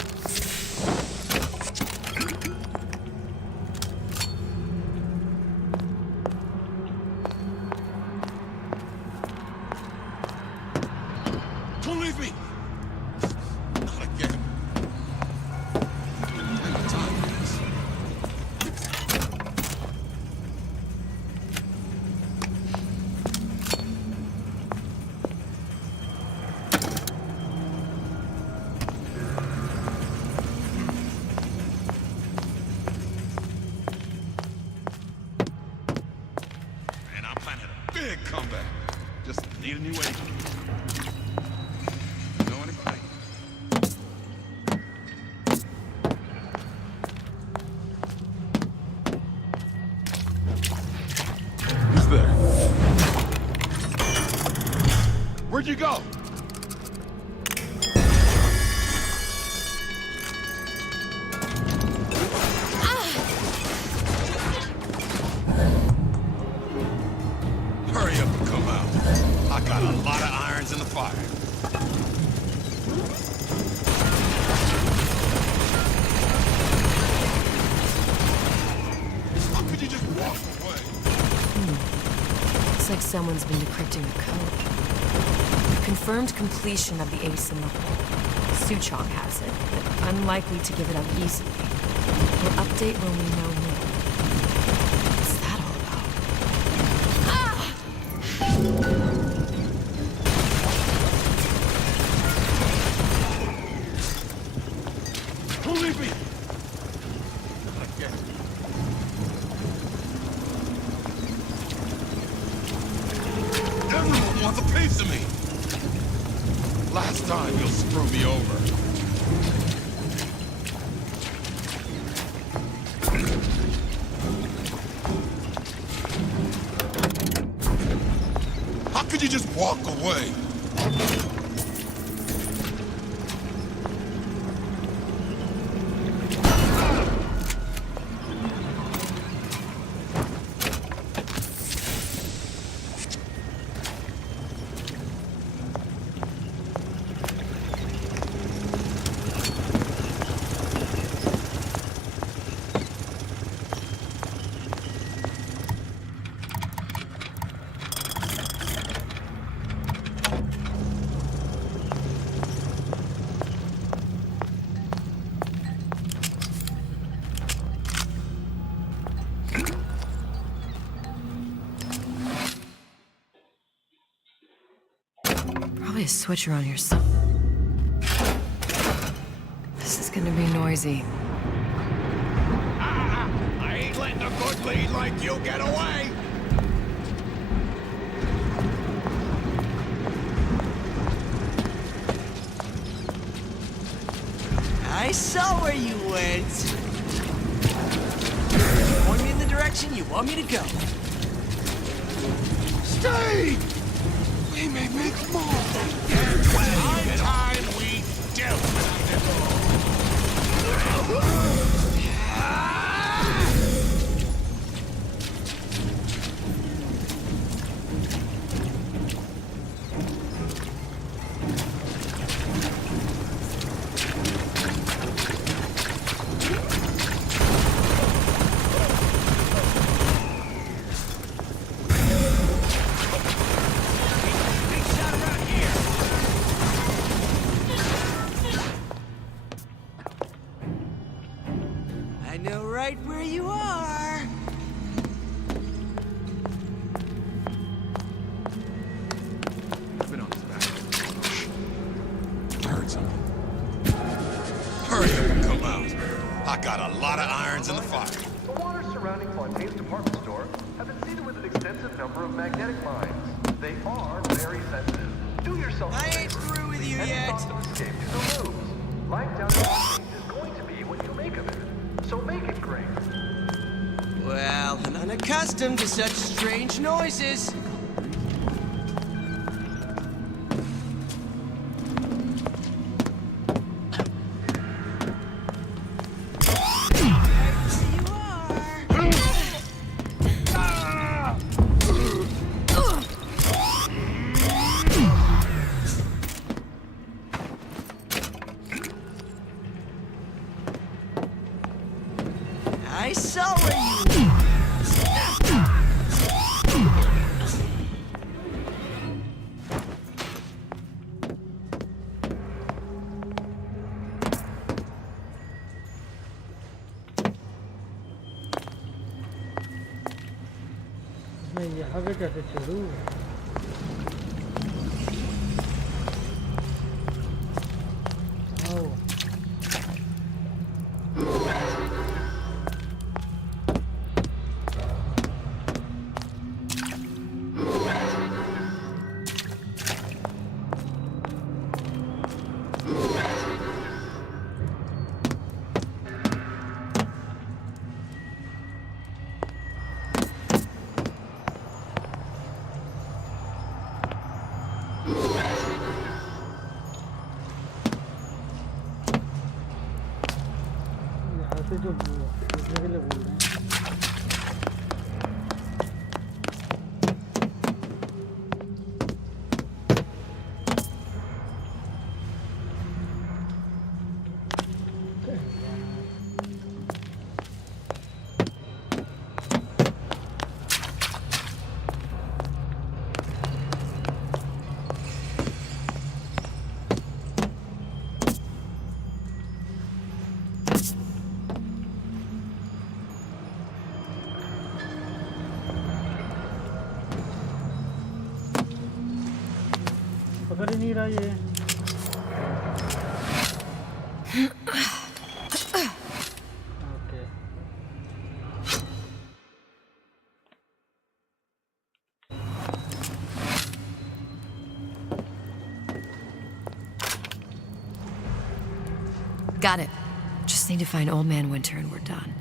Don't leave me! Not again. What time it is? Man, I'm planning a big comeback. Just need a new agent. Know anybody? Who's there? Where'd you go? Hurry up and come out. I got a lot of irons in the fire. How could you just walk away? someone's been decrypting the code. Confirmed completion of the ace in the hole. Suchong has it, but unlikely to give it up easily. We'll update when we know more. What's that all about? Ah! Don't leave me! Everyone wants a piece of me! Last time you'll screw me over. How could you just walk away? Probably a switch around here some. This is gonna be noisy. I ain't letting a good lead like you get away! I saw where you went. Point me in the direction you want me to go. Stay! We may make more. High time we dealt with it. I know right where you are. I've been on his back. I heard something. Hurry up and come out. I got a lot of irons in the fire. The waters surrounding Fontaine's department store have been seeded with an extensive number of magnetic mines. They are very sensitive. Do yourself a favor. I ain't through with you Any yet. thoughts of escape to the roofs. Life down in Fontaine's is going to be what you make of it. So make it great. Well, I'm unaccustomed to such strange noises. I saw where you were. मैं यहाँ पे कैसे चढ़ूँ? Oh. यहाँ से जो देखने के लिए बोल रहे हैं कर ही नहीं रहा ये। Okay Got it. Just need to find Old Man Winter and we're done.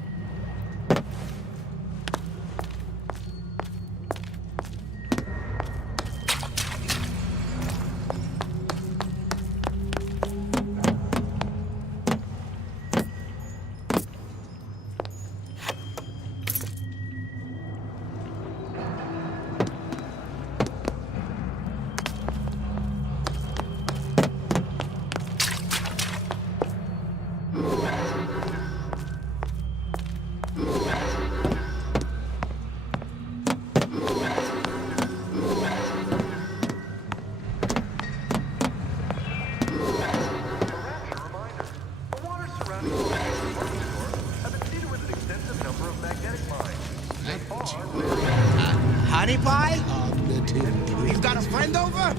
Honey pie? You got a friend over?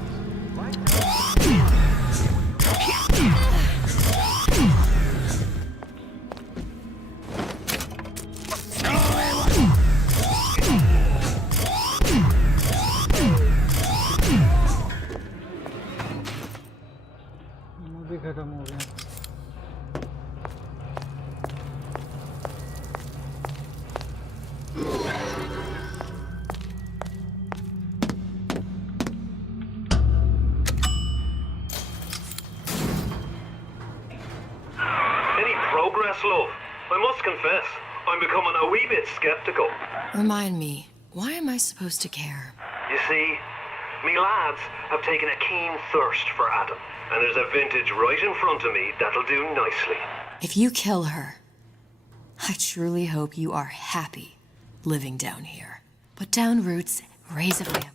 Movie खत्म हो गया। Any progress, love? I must confess, I'm becoming a wee bit skeptical. Remind me, why am I supposed to care? You see, me lads have taken a keen thirst for Adam, and there's a vintage right in front of me that'll do nicely. If you kill her, I truly hope you are happy living down here. Put down roots, raise a family.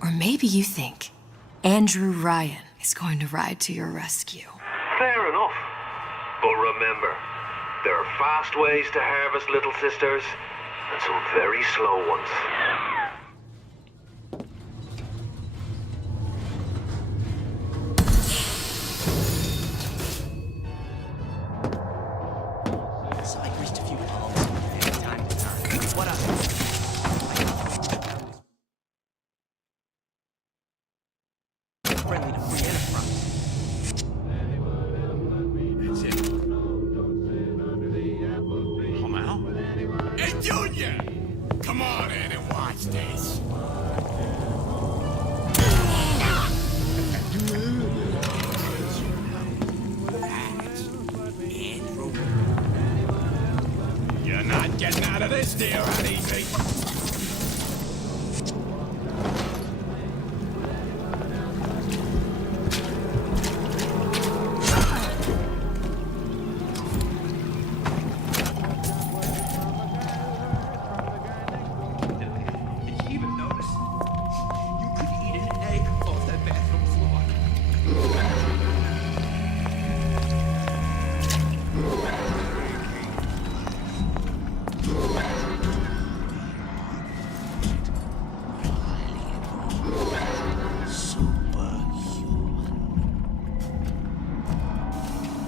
Or maybe you think Andrew Ryan is going to ride to your rescue. Fair enough. But remember, there are fast ways to harvest little sisters, and some very slow ones. So I greased a few palms from time to time. What up? Friendly to free enterprise. That's it. Come out. Hey, Junior! Come on in and watch this. You're not getting out of this deal that easy. Did you even notice? You could eat an egg off that bathroom floor.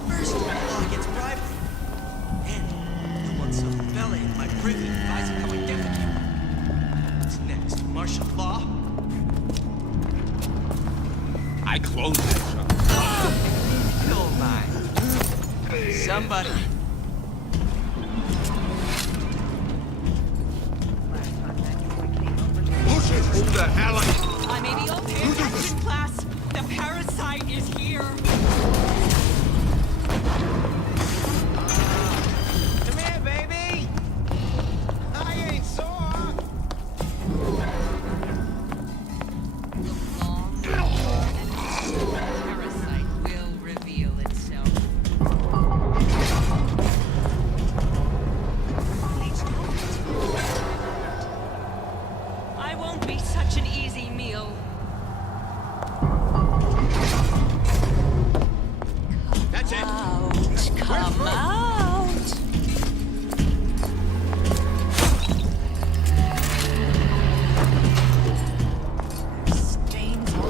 First, law gets bribery. And you want some fella in my privy advising how I get with you. What's next? Martial law? I closed that shop. Don't mind. Somebody. Who the hell are you? I may be okay in action class. The parasite is here. Come here, baby! I ain't sore! Parasite will reveal itself. I won't be such an easy meal. That's it. Out, come out. Stains all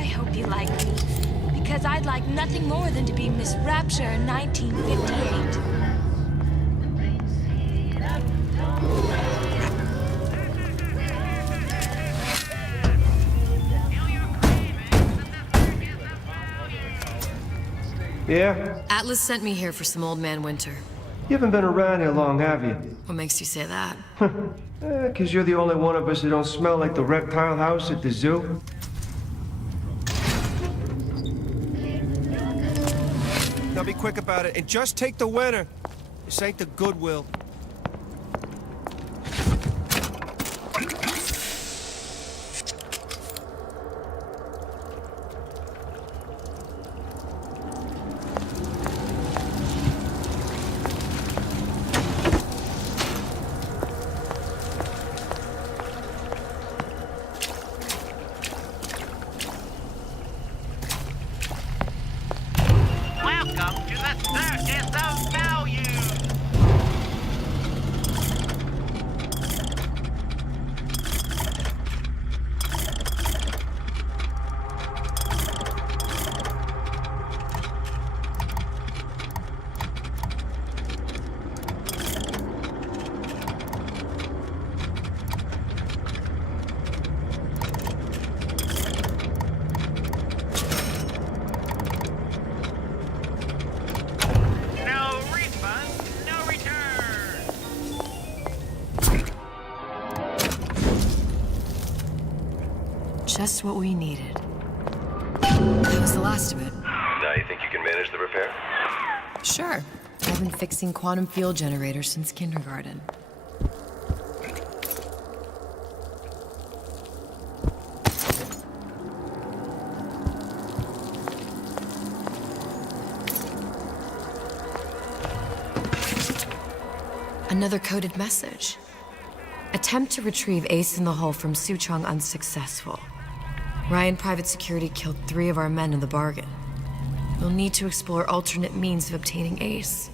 I hope you like me. Because I'd like nothing more than to be Miss Rapture in 1958. Yeah? Atlas sent me here for some Old Man Winter. You haven't been around here long, have you? What makes you say that? 'Cause you're the only one of us who don't smell like the reptile house at the zoo. Now be quick about it and just take the winner. This ain't the Goodwill. Welcome to the circus of value. No refund, no return. Just what we needed. That was the last of it. Now you think you can manage the repair? Sure. I've been fixing quantum field generators since kindergarten. Another coded message. Attempt to retrieve Ace in the Hole from Suchong unsuccessful. Ryan Private Security killed 3 of our men in the bargain. We'll need to explore alternate means of obtaining Ace.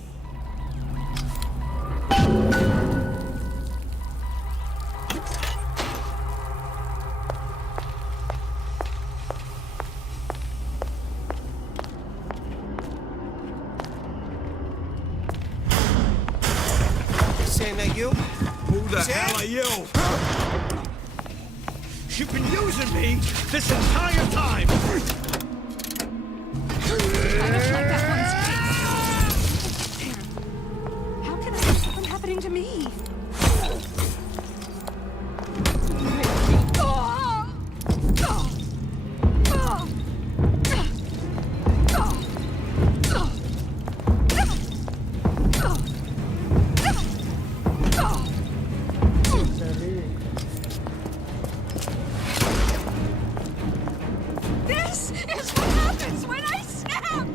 Saying that you? Who the hell are you? You've been using me this entire time! I don't like that one's face. How can I stop from happening to me? This is what happens when I snap!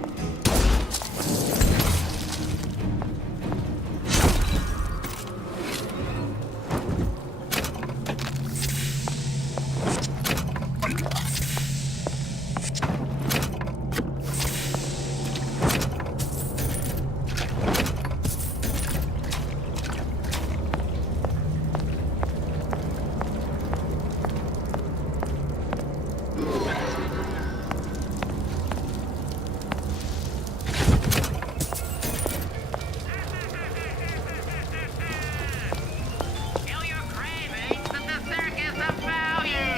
Kill your cravings at the circus of value.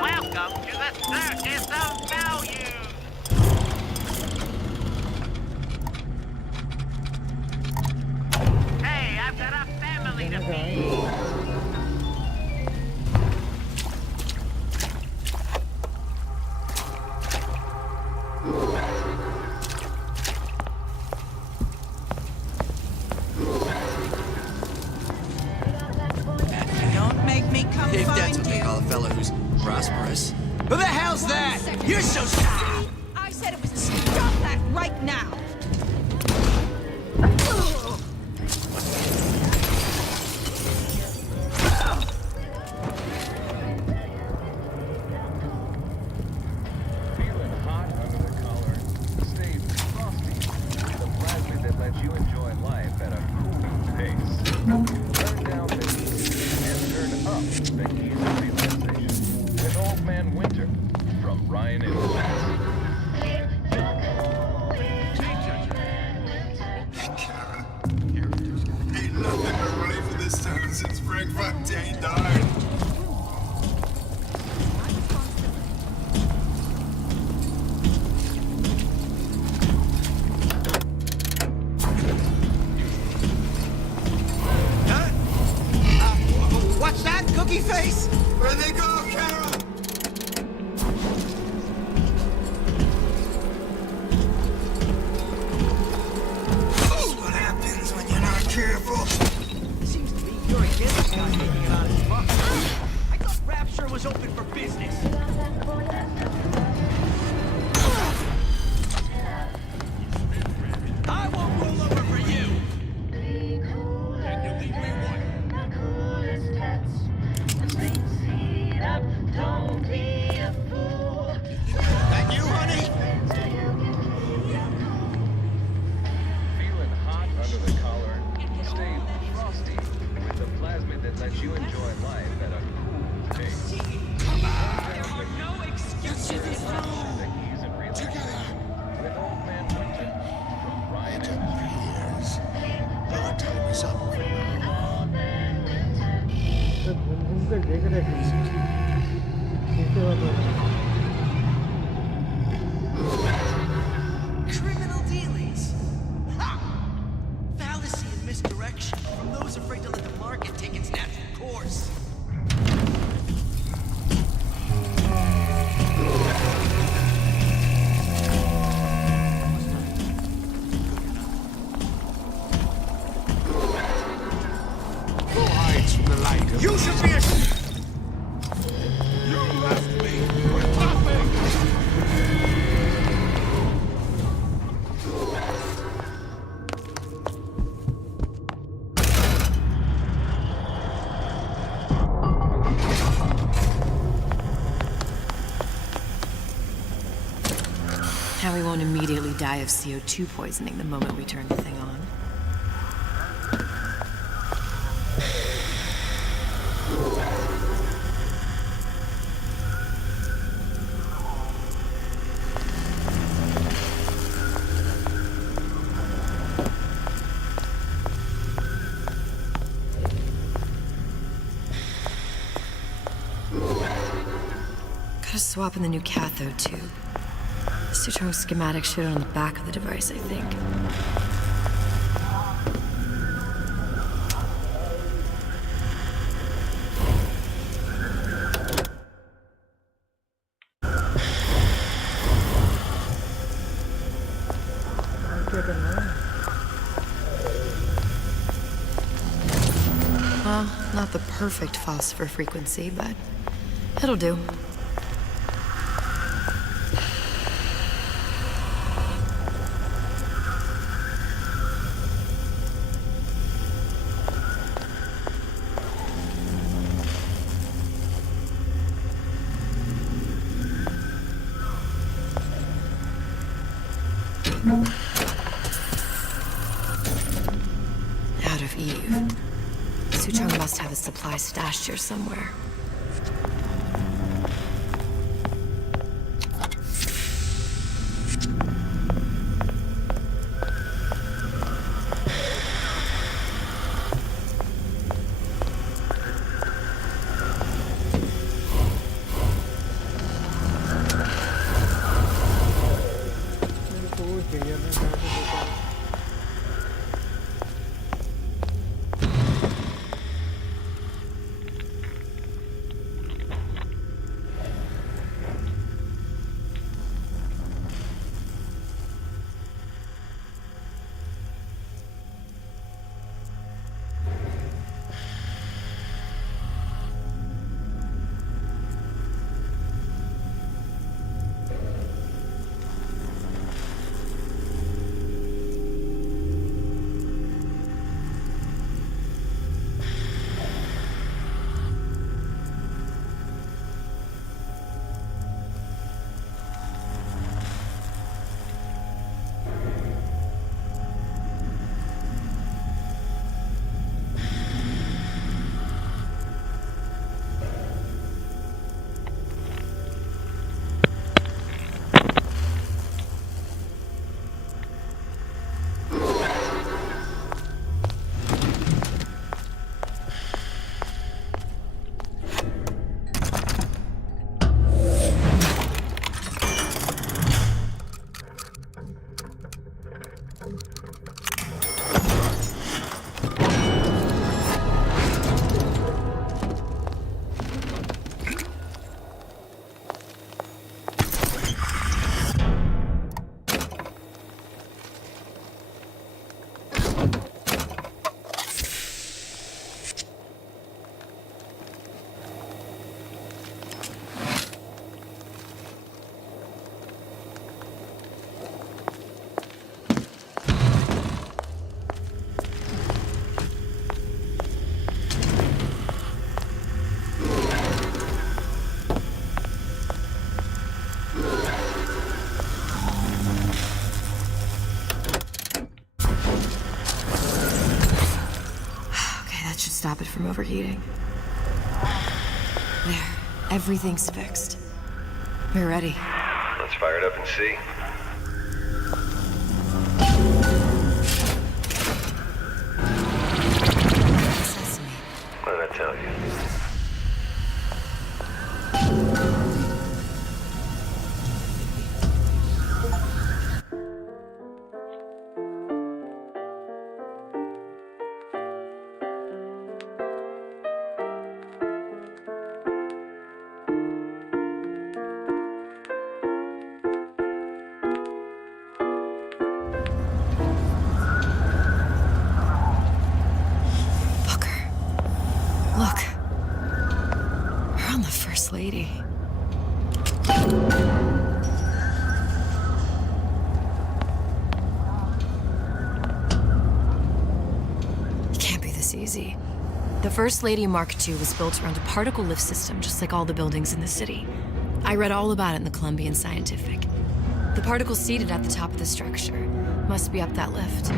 Welcome to the circus of value. Hey, I've got a family to feed. Don't make me come If find that's what they you. call a fella who's prosperous. Who the hell's that? You're so stupid. I said it was stop that right now. Feeling hot under the collar. Stay frosty. The plastic that lets you enjoy life at a cool Turn down the heat and turn up the keys of relaxation with Old Man Winter from Ryan Industries. Ain't nothing been ready for this town since Frank Fontaine died. What's that, Cookie Face? Where'd they go, Karo? That's what happens when you're not careful. Seems to me you're against this guy making it out of his bucket. I thought Rapture was open for business. I won't roll over for you. Can you leave me one? That you, honey? Feeling hot under the collar? Stay frosty with the plasmid that lets you enjoy life at a cool pace. There are no excuses. The keys of relaxation with Old Man Winter from Ryan Industries. Our time is up for now. तो घूम घूम कर देख रहे थे कैसे बात Criminal dealings. Ha! Fallacy and misdirection from those afraid to let the market take its natural course. Who hides from the light of You should be ashamed. You left me with nothing! Now we won't immediately die of CO2 poisoning the moment we turn the thing on. Gotta swap in the new cathode tube. Suchong schematic showed on the back of the device, I think. क्या करना है Well, not the perfect phosphor frequency, but it'll do. Out of Eve. Suchong must have a supply stashed here somewhere. मेरे को वो चाहिए मैं कहाँ से देता हूँ That should stop it from overheating. There. Everything's fixed. We're ready. Let's fire it up and see. Sesame. What did I tell you? Look. We're on the First Lady. It can't be this easy. The First Lady Mark II was built around a particle lift system, just like all the buildings in the city. I read all about it in the Columbian Scientific. The particles seated at the top of the structure must be up that lift.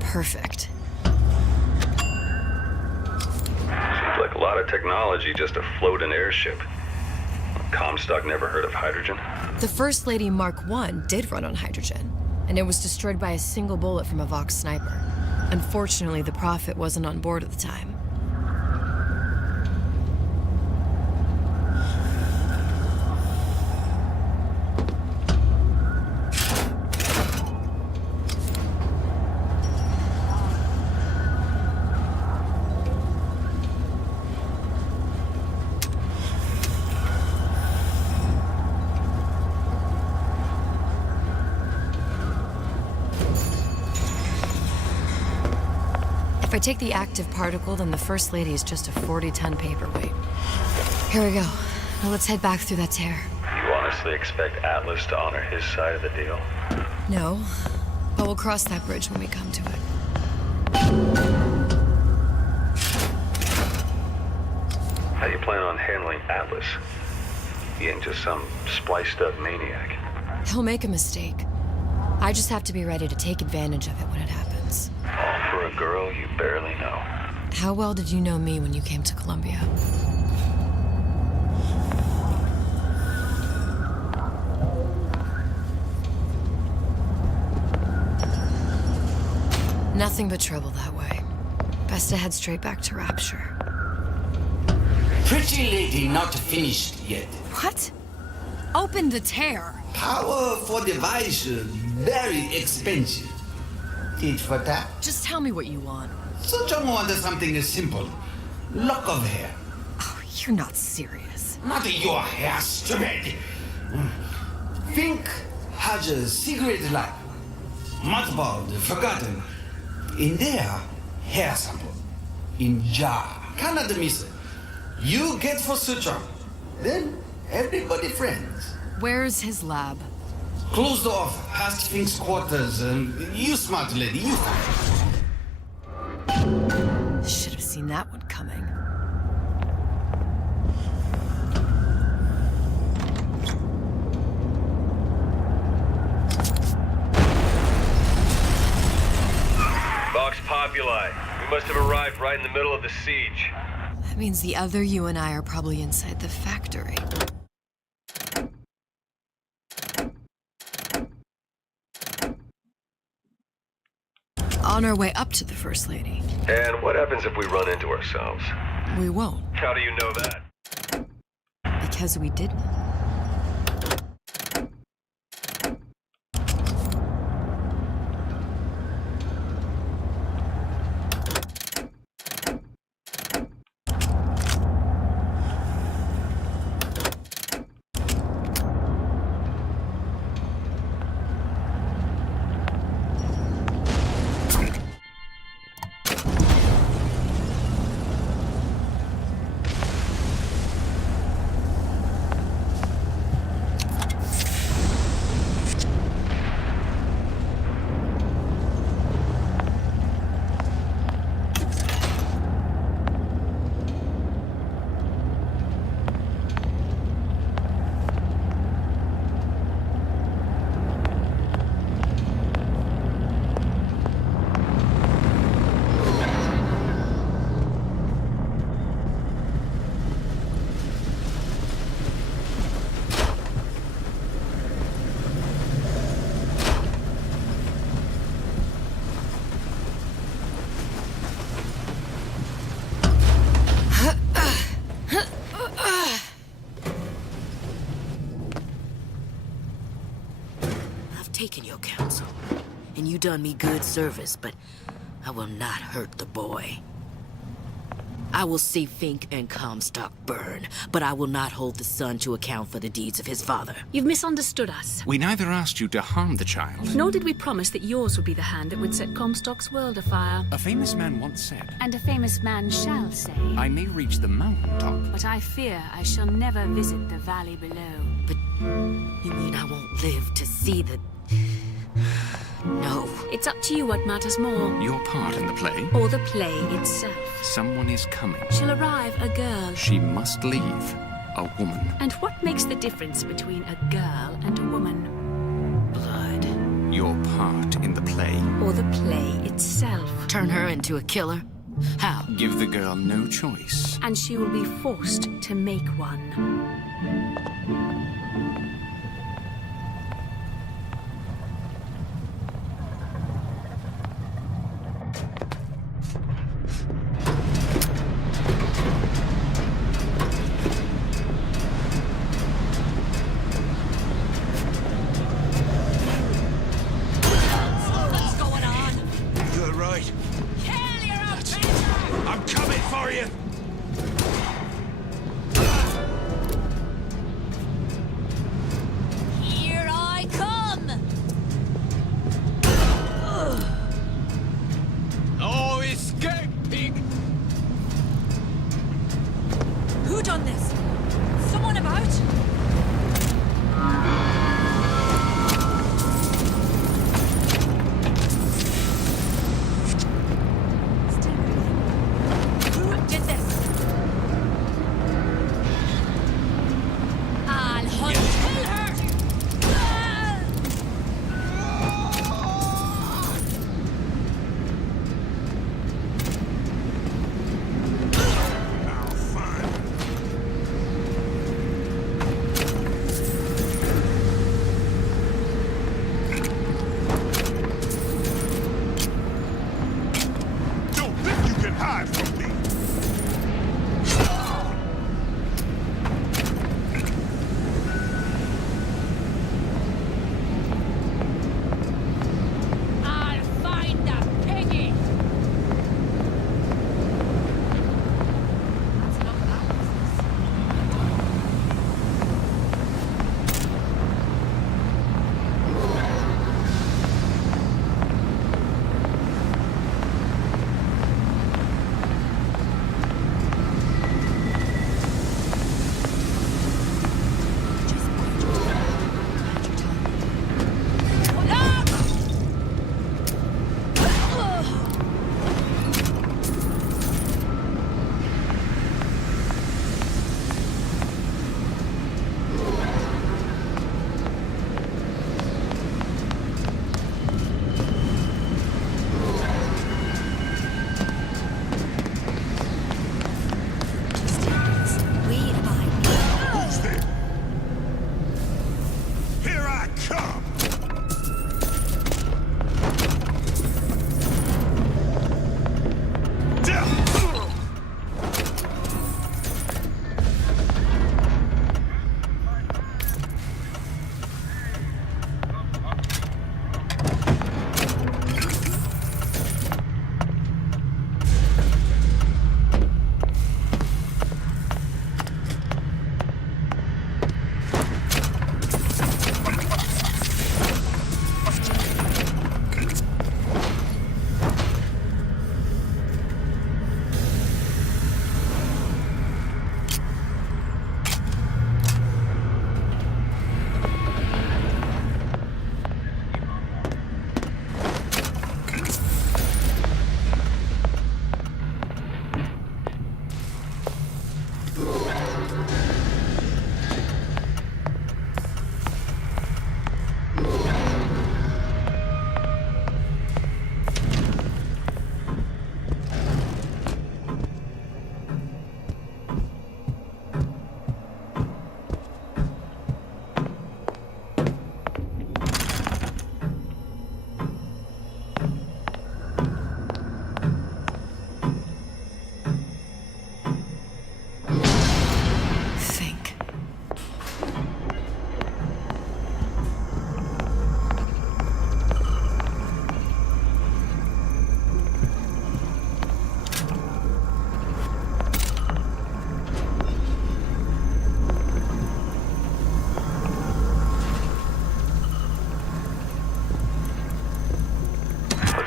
Perfect. Seems like a lot of technology just to float an airship. Comstock never heard of hydrogen? The First Lady Mark I did run on hydrogen, and it was destroyed by a single bullet from a Vox sniper. Unfortunately, the Prophet wasn't on board at the time. If I take the active particle, then the First Lady is just a 40-ton paperweight. Here we go. Now let's head back through that tear. You honestly expect Atlas to honor his side of the deal? No, but we'll cross that bridge when we come to it. How do you plan on handling Atlas? He ain't just some spliced-up maniac. He'll make a mistake. I just have to be ready to take advantage of it when it happens. All for a girl you barely know. How well did you know me when you came to Columbia? Nothing but trouble that way. Best to head straight back to Rapture. Pretty lady not finished yet. What? Open the tear. Power for device very expensive. Tit for tat. Just tell me what you want. Such wanted something simple. Lock of hair. Oh, you're not serious. Not your hair, stupid. Think has a cigarette light. Mothballed, forgotten. In there, hair sample. In jar. Cannot miss. You get for Sutra. Then everybody friends. Where's his lab? Closed off, past Fink's quarters. You smart lady, you find. Should have seen that one coming. Vox Populi. We must have arrived right in the middle of the siege. That means the other you and I are probably inside the factory. On our way up to the First Lady. And what happens if we run into ourselves? We won't. How do you know that? Because we didn't. taken your counsel, and you done me good service, but I will not hurt the boy. I will see Fink and Comstock burn, but I will not hold the son to account for the deeds of his father. You've misunderstood us. We neither asked you to harm the child. Nor did we promise that yours would be the hand that would set Comstock's world afire. A famous man once said, And a famous man shall say, I may reach the mountaintop, but I fear I shall never visit the valley below. But you mean I won't live to see the... No. It's up to you what matters more. Your part in the play? Or the play itself. Someone is coming. She'll arrive, a girl. She must leave, a woman. And what makes the difference between a girl and a woman? Blood. Your part in the play? Or the play itself. Turn her into a killer? How? Give the girl no choice. And she will be forced to make one.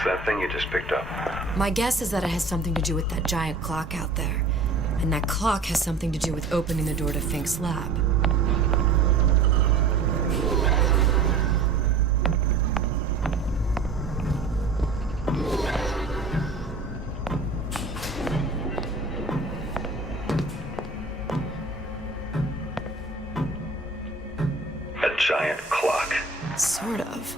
that thing you just picked up? My guess is that it has something to do with that giant clock out there. And that clock has something to do with opening the door to Fink's lab. A giant clock. Sort of.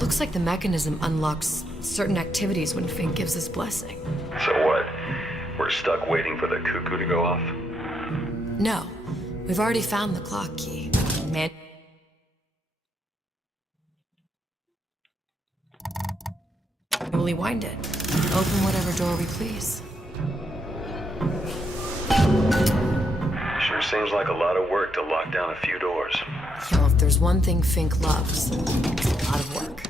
Looks like the mechanism unlocks certain activities when Fink gives his blessing. So what? We're stuck waiting for the cuckoo to go off? No, we've already found the clock key. Manually wind it. Open whatever door we please. Sure seems like a lot of work to lock down a few doors. Yo, if there's one thing Fink loves, it's a lot of work.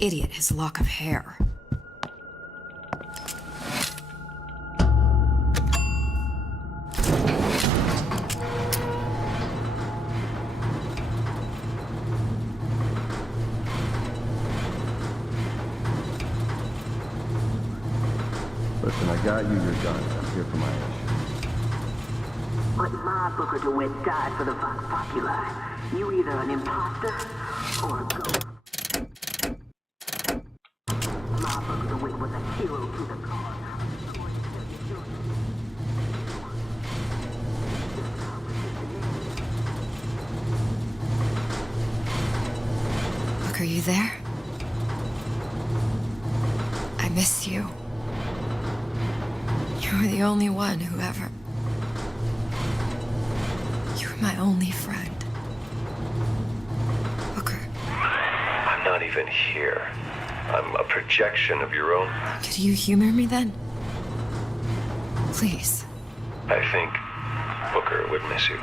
Idiot his lock of hair. Listen, I got you your guns. I'm here for my issue. But my Booker DeWitt died for the Vox Populi. You either an imposter or a ghost. Was a hero to the cause. Look, are you there? I miss you. You were the only one who ever... You were my only friend. Booker. I'm not even here. I'm a projection of your own. Could you humor me then? Please. I think Booker would miss you.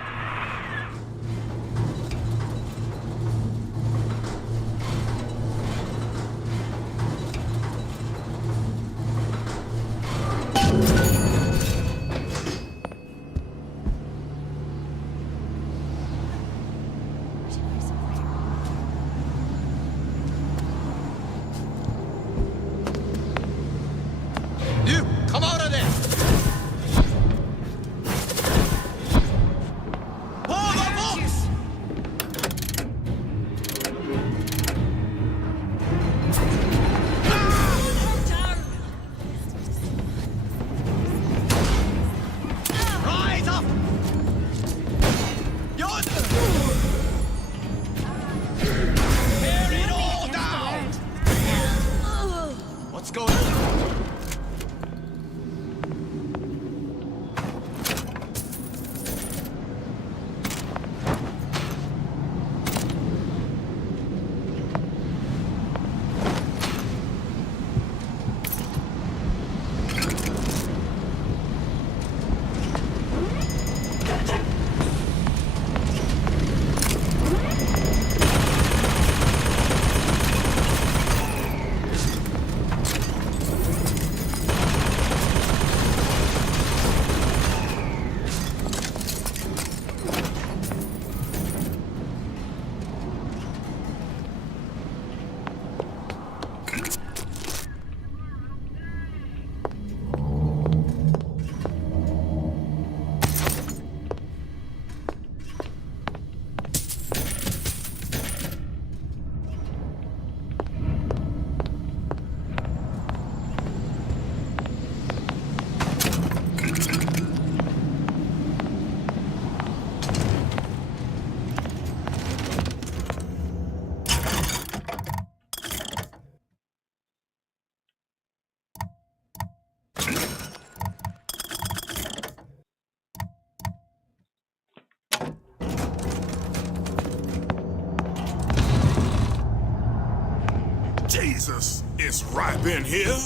Jesus, it's ripe in here.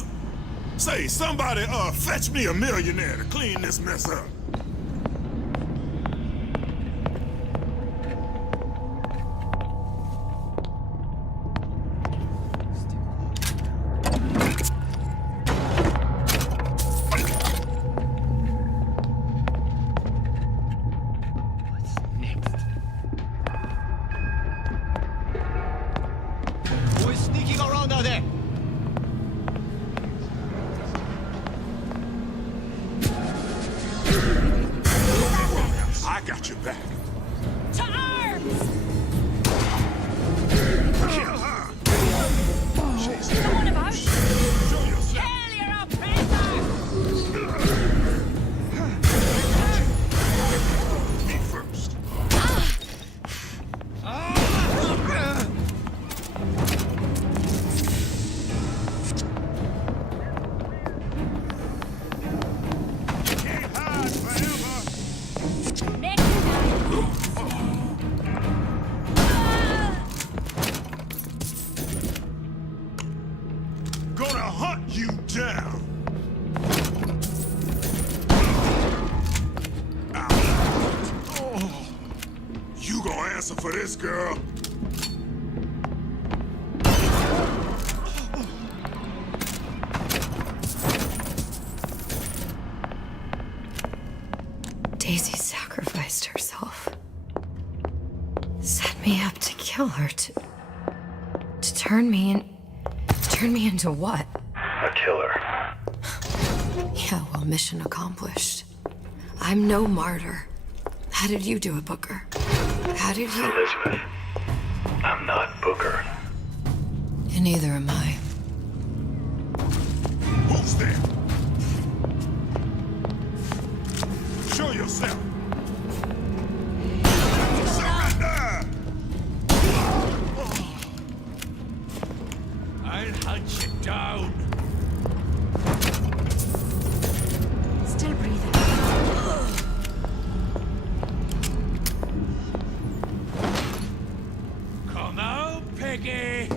Say, somebody, fetch me a millionaire to clean this mess up. Boys sneaking around out there. I got your back. To arms! Kill her! Going about? Kill your oppressor! Me first. Can't hide forever. Gonna hunt you down. Oh. You gonna answer for this, girl? Daisy sacrificed herself. Set me up to kill her, to turn me into what? A killer. Yeah, well, mission accomplished. I'm no martyr. How did you do it, Booker? How did you... Elizabeth, I'm not Booker. And neither am I. Who's there? Show yourself. Surrender! I'll hunt you down. Still breathing. Come out, Peggy.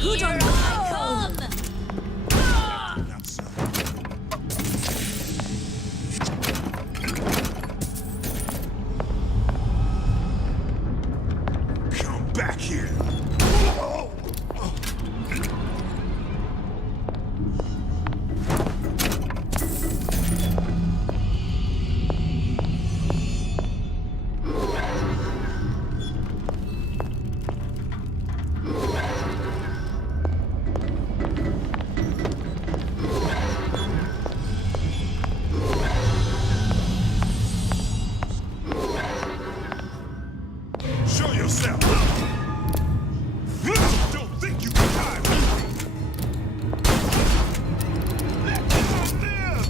Who don't I come? Come back here. Show yourself. Don't think you can hide. Let them live.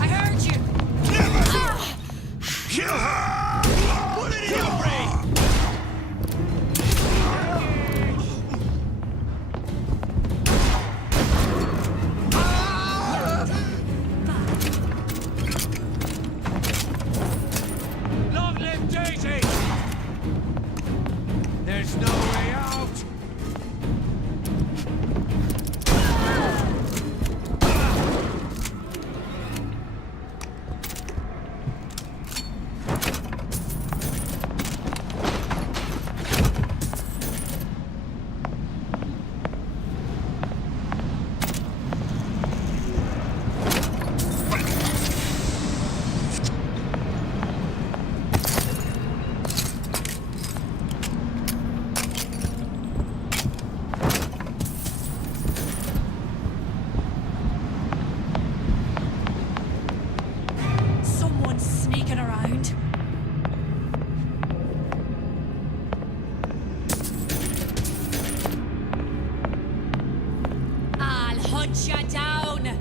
I heard you! Kill her! Put it in your brain! Lovely Daisy. There's no way out. hunt you down!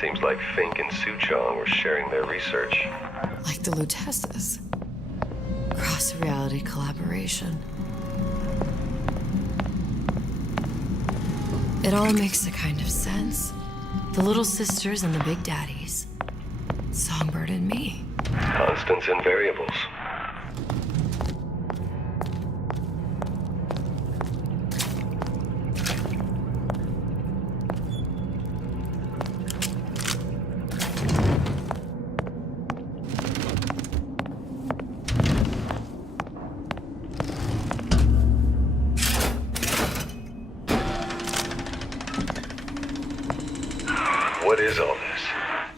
Seems like Fink and Suchong were sharing their research. Like the Lutesses. Cross-reality collaboration. It all makes a kind of sense. The little sisters and the big daddies. Songbird and me. Constants and variables. What is all this?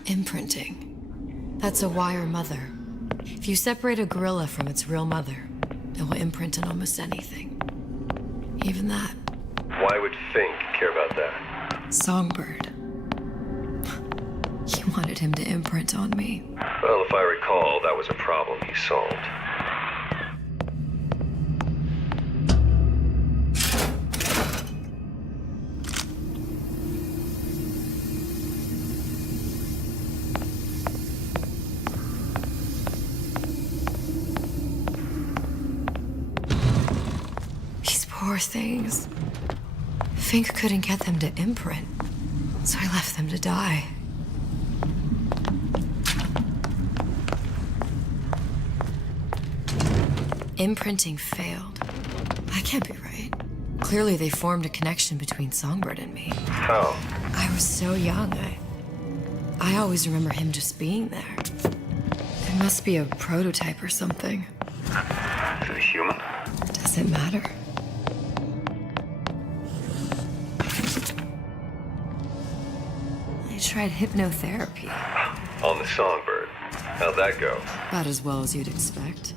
Imprinting. That's a wire mother. If you separate a gorilla from its real mother, it will imprint on almost anything. Even that. Why would Fink care about that? Songbird. He wanted him to imprint on me. Well, if I recall, that was a problem he solved. Poor things. Fink couldn't get them to imprint, so I left them to die. Imprinting failed. That can't be right. Clearly they formed a connection between Songbird and me. How? I was so young, I always remember him just being there. It must be a prototype or something. Is it human? Does it matter? I tried hypnotherapy. On the Songbird. How'd that go? About as well as you'd expect.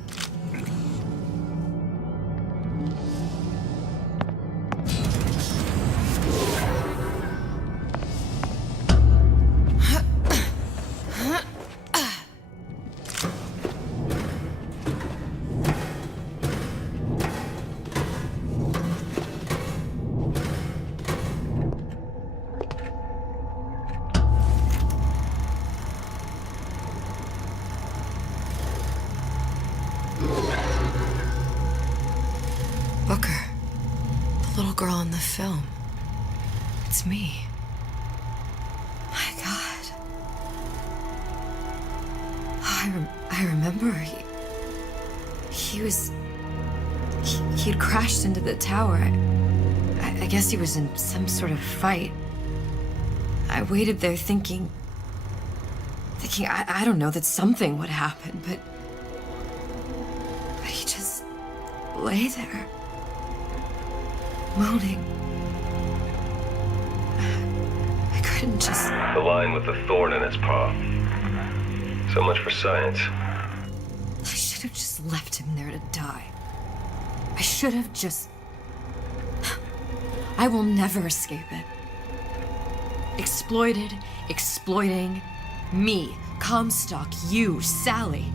Booker. The little girl in the film. It's me. My God. I remember he'd crashed into the tower. I guess he was in some sort of fight. I waited there thinking I don't know, that something would happen, but he just lay there. Moaning. I couldn't just... The line with the thorn in its paw. So much for science. I should have just left him there to die. I should have just... I will never escape it. Exploited, exploiting, me, Comstock, you, Sally.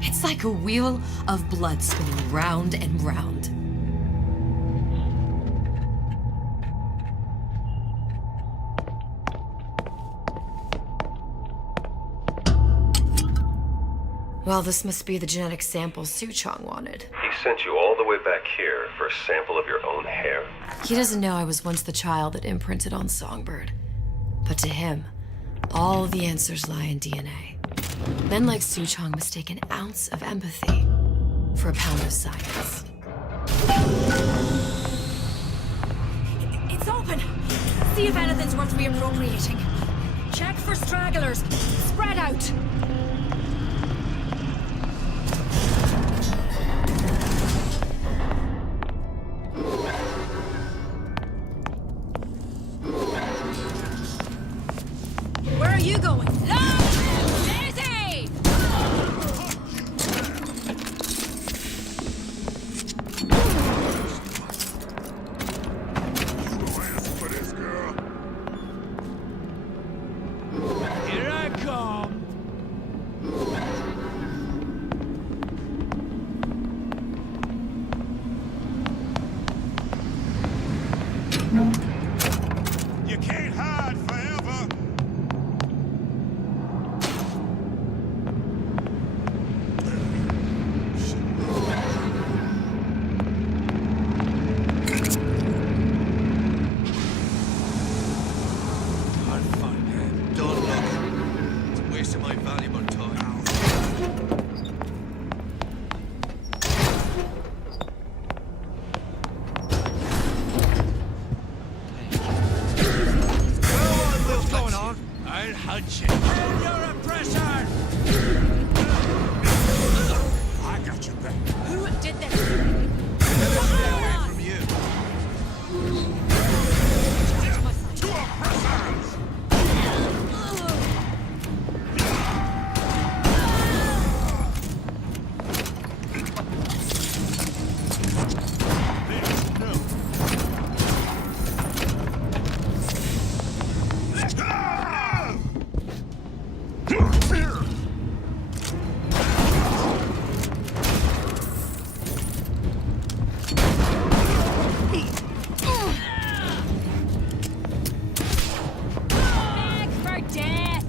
It's like a wheel of blood spinning round and round. Well, this must be the genetic sample Suchong wanted. He sent you all the way back here for a sample of your own hair? He doesn't know I was once the child that imprinted on Songbird. But to him, all the answers lie in DNA. Men like Suchong mistake an ounce of empathy for a pound of science. It's open! See if anything's worth reappropriating. Check for stragglers. Spread out! Where are you going? Daisy! Here I come. You can't hide forever. Don't look. It's a waste of my valuable time. What's going on? I'll hunt you. And your oppressor! I got your back. Who did this? Stay away from you. Two oppressors! Beg for death!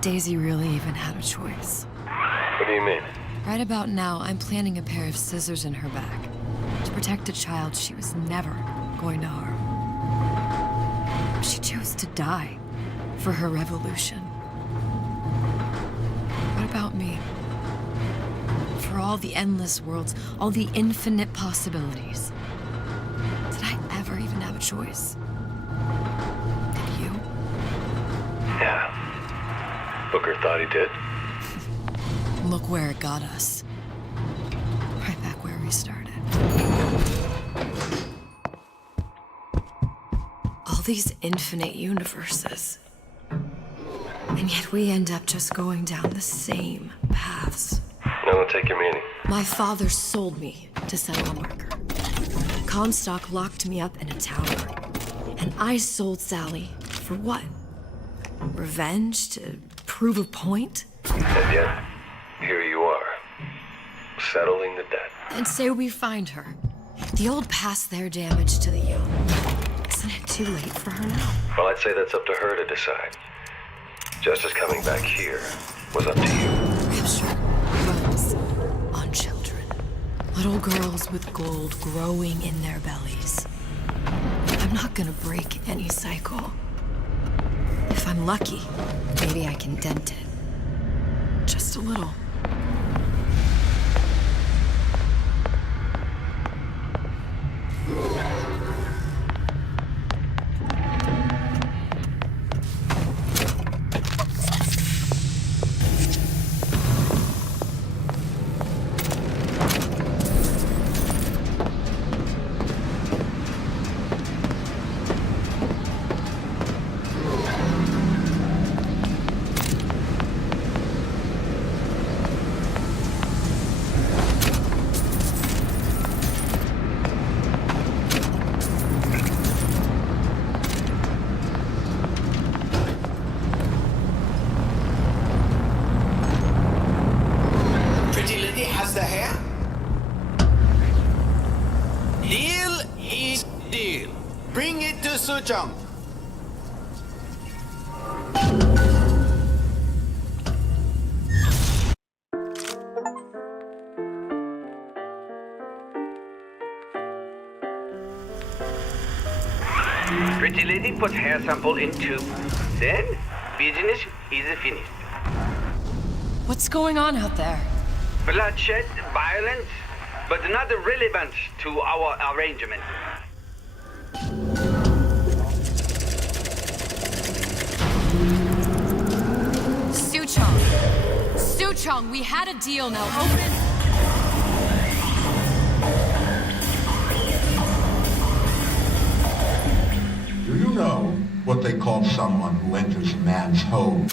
Daisy really even had a choice. What do you mean? Right about now, I'm planting a pair of scissors in her back to protect a child she was never going to harm. She chose to die for her revolution. What about me? For all the endless worlds, all the infinite possibilities. Did I ever even have a choice? Did you? Yeah. Booker thought he did. Look where it got us. Right back where we started. All these infinite universes. And yet we end up just going down the same paths. Now let's take your meaning. My father sold me to settlement worker. Comstock locked me up in a tower. And I sold Sally for what? Revenge? To prove a point? And yet, here you are, settling the debt. And say we find her. The old past their damage to the young. Isn't it too late for her now? Well, I'd say that's up to her to decide. Justice coming back here was up to you. Rapture runs on children. Little girls with gold growing in their bellies. I'm not gonna break any cycle. If I'm lucky, maybe I can dent it. Just a little. Pretty lady has the hair? Deal is deal. Bring it to Suchong. Pretty lady put hair sample in tube. Then, business is finished. What's going on out there? Bloodshed, violence, but not relevant to our arrangement. Suchong, we had a deal, now open. Do you know what they call someone who enters a man's home